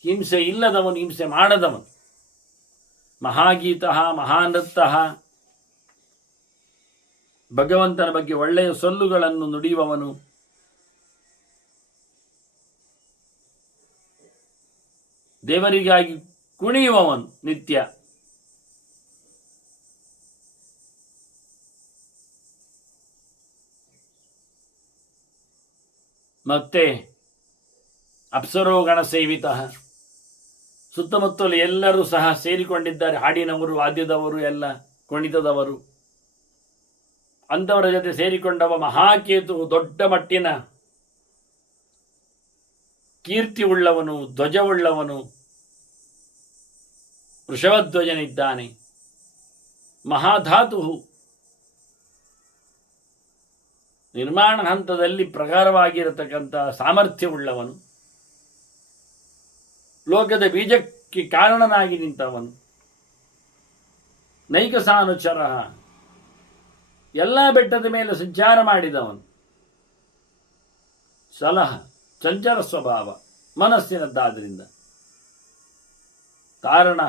ಹಿಂಸೆ ಇಲ್ಲದವನು, ಹಿಂಸೆ ಮಾಡದವನು, ಮಹಾಗೀತಃ ಮಹಾನೃತ್ತಃ, ಭಗವಂತನ ಬಗ್ಗೆ ಒಳ್ಳೆಯ ಸೊಲ್ಲುಗಳನ್ನು ನುಡಿಯುವವನು, ದೇವರಿಗಾಗಿ ಕುಣಿಯುವವನು ನಿತ್ಯ. ಮತ್ತೆ ಅಪ್ಸರೋಗಣ ಸೇವಿತ, ಸುತ್ತಮುತ್ತಲು ಎಲ್ಲರೂ ಸಹ ಸೇರಿಕೊಂಡಿದ್ದಾರೆ, ಹಾಡಿನವರು, ವಾದ್ಯದವರು, ಎಲ್ಲ ಕುಣಿತದವರು. ಅಂಥವರ ಜೊತೆ ಸೇರಿಕೊಂಡವ ಮಹಾಕೇತು, ದೊಡ್ಡ ಮಟ್ಟಿನ ಕೀರ್ತಿ ಉಳ್ಳವನು, ಧ್ವಜವುಳ್ಳವನು, ವೃಷಭಧ್ವಜನಿದ್ದಾನೆ. ಮಹಾಧಾತು, ನಿರ್ಮಾಣ ಹಂತದಲ್ಲಿ ಪ್ರಗಾಢವಾಗಿರತಕ್ಕಂಥ ಸಾಮರ್ಥ್ಯವುಳ್ಳವನು, ಲೋಕದ ಬೀಜಕ್ಕೆ ಕಾರಣನಾಗಿ ನಿಂತವನು. ನೈಕಸಾನುಚರ, ಎಲ್ಲ ಬೆಟ್ಟದ ಮೇಲೆ ಸಂಚಾರ ಮಾಡಿದವನು. ಸಲಹ, ಚಂಚಲ ಸ್ವಭಾವ, ಮನಸ್ಸಿನದ್ದಾದ್ರಿಂದ. ತಾರಣ,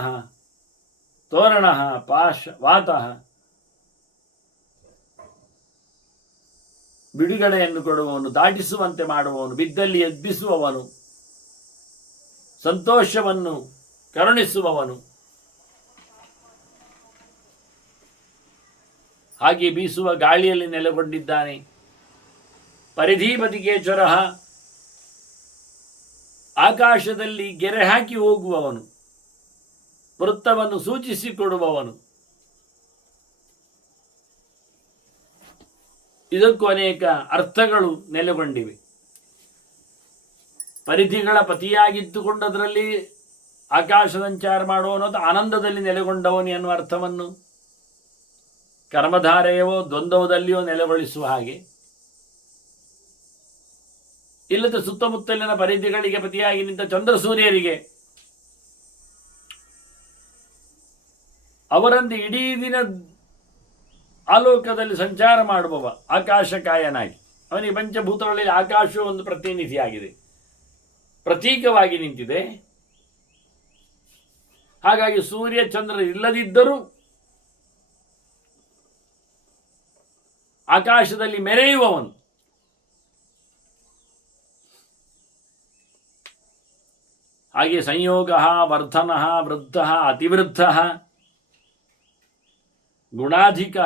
ತೋರಣ, ಪಾಶ ವಾತಃ, ಬಿಡುಗಡೆಯನ್ನು ಕೊಡುವವನು, ದಾಟಿಸುವಂತೆ ಮಾಡುವವನು, ಬಿದ್ದಲ್ಲಿ ಎಬ್ಬಿಸುವವನು, ಸಂತೋಷವನ್ನು ಕರುಣಿಸುವವನು. ಹಾಗೆ ಬೀಸುವ ಗಾಳಿಯಲ್ಲಿ ನೆಲೆಗೊಂಡಿದ್ದಾನೆ. ಪರಿಧೀಪತಿಕೇಶ್ವರ, ಆಕಾಶದಲ್ಲಿ ಗೆರೆ ಹಾಕಿ ಹೋಗುವವನು, ವೃತ್ತವನ್ನು ಸೂಚಿಸಿಕೊಡುವವನು. ಇದಕ್ಕೂ ಅನೇಕ ಅರ್ಥಗಳು ನೆಲೆಗೊಂಡಿವೆ. ಪರಿಧಿಗಳ ಪತಿಯಾಗಿದ್ದುಕೊಂಡದರಲ್ಲಿ ಆಕಾಶ ಸಂಚಾರ ಮಾಡುವವನು ಅಥವಾ ಆನಂದದಲ್ಲಿ ನೆಲೆಗೊಂಡವನು ಎನ್ನುವ ಅರ್ಥವನ್ನು ಕರ್ಮಧಾರೆಯವೋ ದ್ವಂದ್ವದಲ್ಲಿಯೋ ನೆಲೆಗೊಳಿಸುವ ಹಾಗೆ, ಇಲ್ಲದ ಸುತ್ತಮುತ್ತಲಿನ ಪರಿಧಿಗಳಿಗೆ ಪತಿಯಾಗಿ ನಿಂತ ಚಂದ್ರ ಸೂರ್ಯರಿಗೆ ಅವರಂದು ಇಡೀ ದಿನ ಆಲೋಕದಲ್ಲಿ ಸಂಚಾರ ಮಾಡುವವ ಆಕಾಶಕಾಯನಾಗಿ. ಅವನಿಗೆ ಪಂಚಭೂತಗಳಲ್ಲಿ ಆಕಾಶವು ಒಂದು ಪ್ರತಿನಿಧಿಯಾಗಿದೆ, ಪ್ರತೀಕವಾಗಿ ನಿಂತಿದೆ. ಹಾಗಾಗಿ ಸೂರ್ಯ ಚಂದ್ರ ಇಲ್ಲದಿದ್ದರೂ ಆಕಾಶದಲ್ಲಿ ಮೆರೆಯುವವನು. ಹಾಗೆ ಸಂಯೋಗ, ವರ್ಧನ, ವೃದ್ಧ, ಅತಿವೃದ್ಧ, ಗುಣಾಧಿಕ,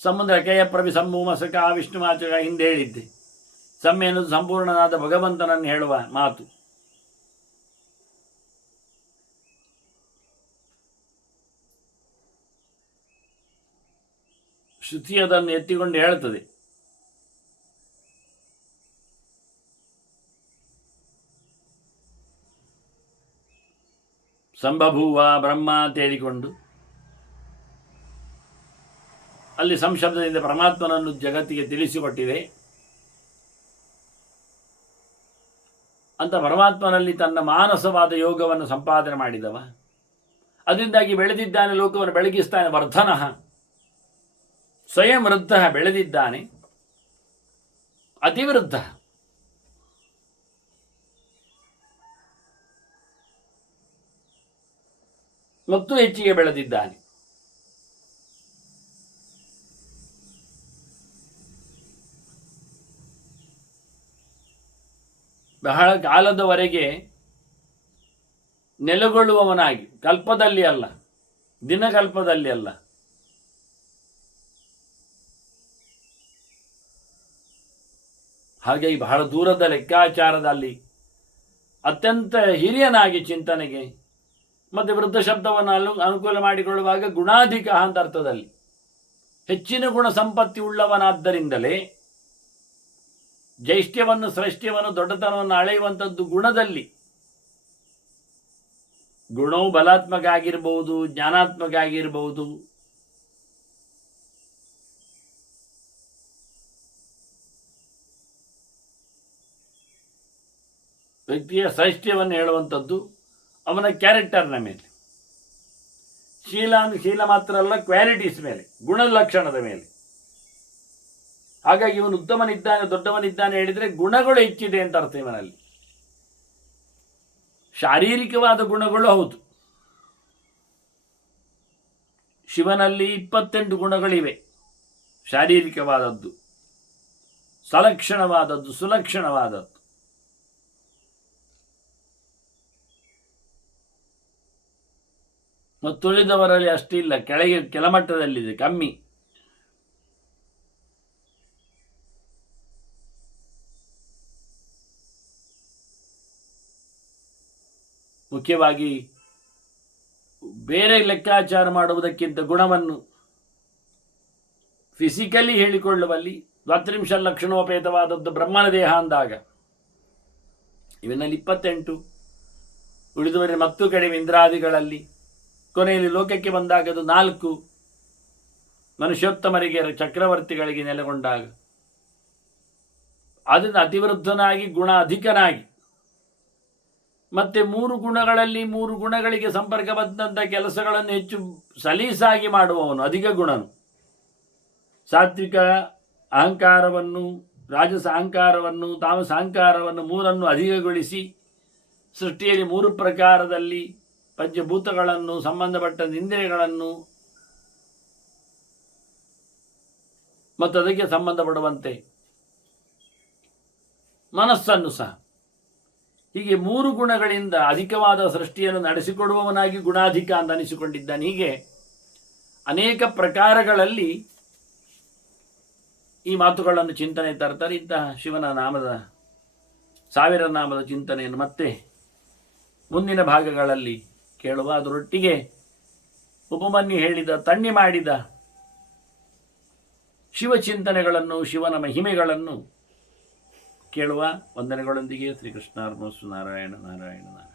ಸಮುದ್ರ ಕೆಯ ಪ್ರಭಿ ಸಂಭೂಮಸಕ ವಿಷ್ಣುವಾಚಕ ಹಿಂದೆ ಹೇಳಿದ್ದೆ. ಸಮ್ಯ ಎನ್ನುವುದು ಸಂಪೂರ್ಣನಾದ ಭಗವಂತನನ್ನು ಹೇಳುವ ಮಾತು. ಶ್ರುತಿ ಅದನ್ನು ಎತ್ತಿಕೊಂಡು ಹೇಳ್ತದೆ. ಸಂಭಭೂವ ಬ್ರಹ್ಮ ಅಂತ ಹೇಳಿಕೊಂಡು ಅಲ್ಲಿ ಸಂಶಬ್ದದಿಂದ ಪರಮಾತ್ಮನನ್ನು ಜಗತ್ತಿಗೆ ತಿಳಿಸಿಕೊಟ್ಟಿದೆ. ಅಂತ ಪರಮಾತ್ಮನಲ್ಲಿ ತನ್ನ ಮಾನಸವಾದ ಯೋಗವನ್ನು ಸಂಪಾದನೆ ಮಾಡಿದವ, ಅದರಿಂದಾಗಿ ಬೆಳೆದಿದ್ದಾನೆ, ಲೋಕವನ್ನು ಬೆಳಗಿಸ್ತಾನೆ. ವರ್ಧನ, ಸ್ವಯಂ ವೃದ್ಧ, ಬೆಳೆದಿದ್ದಾನೆ. ಅತಿವೃದ್ಧ, ಮತ್ತು ಹೆಚ್ಚಿಗೆ ಬೆಳೆದಿದ್ದಾನೆ. ಬಹಳ ಕಾಲದವರೆಗೆ ನೆಲೆಗೊಳ್ಳುವವನಾಗಿ, ಕಲ್ಪದಲ್ಲಿ ಅಲ್ಲ, ದಿನಕಲ್ಪದಲ್ಲಿ ಅಲ್ಲ, ಹಾಗಾಗಿ ಬಹಳ ದೂರದ ಲೆಕ್ಕಾಚಾರದಲ್ಲಿ ಅತ್ಯಂತ ಹಿರಿಯನಾಗಿ ಚಿಂತನೆಗೆ ಮತ್ತು ವೃದ್ಧ ಶಬ್ದವನ್ನು ಅನುಕೂಲ ಮಾಡಿಕೊಳ್ಳುವಾಗ ಗುಣಾಧಿಕ ಅಂತ ಅರ್ಥದಲ್ಲಿ ಹೆಚ್ಚಿನ ಗುಣ ಸಂಪತ್ತಿ ಉಳ್ಳವನಾದ್ದರಿಂದಲೇ ಜೈಷ್ಟ್ಯವನ್ನು, ಶ್ರೇಷ್ಠ್ಯವನ್ನು, ದೊಡ್ಡತನವನ್ನು ಅಳೆಯುವಂಥದ್ದು ಗುಣದಲ್ಲಿ. ಗುಣವು ಬಲಾತ್ಮಕ ಆಗಿರಬಹುದು, ಜ್ಞಾನಾತ್ಮಕ ಆಗಿರಬಹುದು, ವ್ಯಕ್ತಿಯ ಶ್ರೇಷ್ಠ್ಯವನ್ನು ಹೇಳುವಂಥದ್ದು ಅವನ ಕ್ಯಾರೆಕ್ಟರ್ನ ಮೇಲೆ. ಶೀಲ ಮಾತ್ರ ಅಲ್ಲ, ಕ್ವಾಲಿಟೀಸ್ ಮೇಲೆ, ಗುಣಲಕ್ಷಣದ ಮೇಲೆ. ಹಾಗಾಗಿ ಇವನು ಉತ್ತಮನಿದ್ದಾನೆ, ದೊಡ್ಡವನಿದ್ದಾನೆ ಹೇಳಿದರೆ ಗುಣಗಳು ಹೆಚ್ಚಿದೆ ಅಂತ ಅರ್ಥ ಇವನಲ್ಲಿ. ಶಾರೀರಿಕವಾದ ಗುಣಗಳು ಹೌದು, ಶಿವನಲ್ಲಿ 28 ಗುಣಗಳಿವೆ. ಶಾರೀರಿಕವಾದದ್ದು, ಸಲಕ್ಷಣವಾದದ್ದು, ಸುಲಕ್ಷಣವಾದದ್ದು. ಮತ್ತು ಉಳಿದವರಲ್ಲಿ ಅಷ್ಟಿಲ್ಲ, ಕೆಳಮಟ್ಟದಲ್ಲಿದೆ, ಕಮ್ಮಿ. ಮುಖ್ಯವಾಗಿ ಬೇರೆ ಲೆಕ್ಕಾಚಾರ ಮಾಡುವುದಕ್ಕಿಂತ ಗುಣವನ್ನು ಫಿಸಿಕಲಿ ಹೇಳಿಕೊಳ್ಳುವಲ್ಲಿ 20 ಲಕ್ಷಣೋಪೇತವಾದದ್ದು ಬ್ರಹ್ಮನ ದೇಹ ಅಂದಾಗ ಇವನಲ್ಲಿ 28, ಉಳಿದವರಿಗೆ ಮತ್ತು ಕಡಿಮೆ ಇಂದ್ರಾದಿಗಳಲ್ಲಿ. ಕೊನೆಯಲ್ಲಿ ಲೋಕಕ್ಕೆ ಬಂದಾಗ ಅದು 4, ಮನುಷ್ಯೋತ್ತಮರಿಗೆ, ಚಕ್ರವರ್ತಿಗಳಿಗೆ ನೆಲೆಗೊಂಡಾಗ ಅದನ್ನು ಅತಿವೃದ್ಧನಾಗಿ ಗುಣ ಅಧಿಕನಾಗಿ, ಮತ್ತೆ 3 ಗುಣಗಳಲ್ಲಿ 3 ಗುಣಗಳಿಗೆ ಸಂಪರ್ಕ ಬಂದಂಥ ಕೆಲಸಗಳನ್ನು ಹೆಚ್ಚು ಸಲೀಸಾಗಿ ಮಾಡುವವನು ಅಧಿಕ ಗುಣನು. ಸಾತ್ವಿಕ ಅಹಂಕಾರವನ್ನು, ರಾಜಸ ಅಹಂಕಾರವನ್ನು, ತಾಮಸ ಅಹಂಕಾರವನ್ನು 3 ಅಧಿಕಗೊಳಿಸಿ ಸೃಷ್ಟಿಯಲ್ಲಿ 3 ಪ್ರಕಾರದಲ್ಲಿ ಪಂಚಭೂತಗಳನ್ನು, ಸಂಬಂಧಪಟ್ಟ ಇಂದ್ರಿಯಗಳನ್ನು ಮತ್ತು ಅದಕ್ಕೆ ಸಂಬಂಧಪಡುವಂತೆ ಮನಸ್ಸನ್ನು ಸಹ, ಹೀಗೆ 3 ಗುಣಗಳಿಂದ ಅಧಿಕವಾದ ಸೃಷ್ಟಿಯನ್ನು ನಡೆಸಿಕೊಡುವವನಾಗಿ ಗುಣಾಧಿಕ ಅಂತ ಅನಿಸಿಕೊಂಡಿದ್ದಾನೆ. ಹೀಗೆ ಅನೇಕ ಪ್ರಕಾರಗಳಲ್ಲಿ ಈ ಮಾತುಗಳನ್ನು ಚಿಂತನೆ ತರ್ತಾರೆ. ಇಂತಹ ಶಿವನ ನಾಮದ 1000 ನಾಮದ ಚಿಂತನೆಯನ್ನು ಮತ್ತೆ ಮುಂದಿನ ಭಾಗಗಳಲ್ಲಿ ಕೇಳುವ. ಅದರೊಟ್ಟಿಗೆ ಉಪಮನ್ಯು ಹೇಳಿದ, ತಣ್ಣಿ ಮಾಡಿದ ಶಿವಚಿಂತನೆಗಳನ್ನು, ಶಿವನ ಮಹಿಮೆಗಳನ್ನು ಕೇಳುವ. ವಂದನೆಗಳೊಂದಿಗೆ ಶ್ರೀಕೃಷ್ಣಾರ್ಪಣಮಸ್ತು. ನಾರಾಯಣ ನಾರಾಯಣ ನಾರಾಯಣ.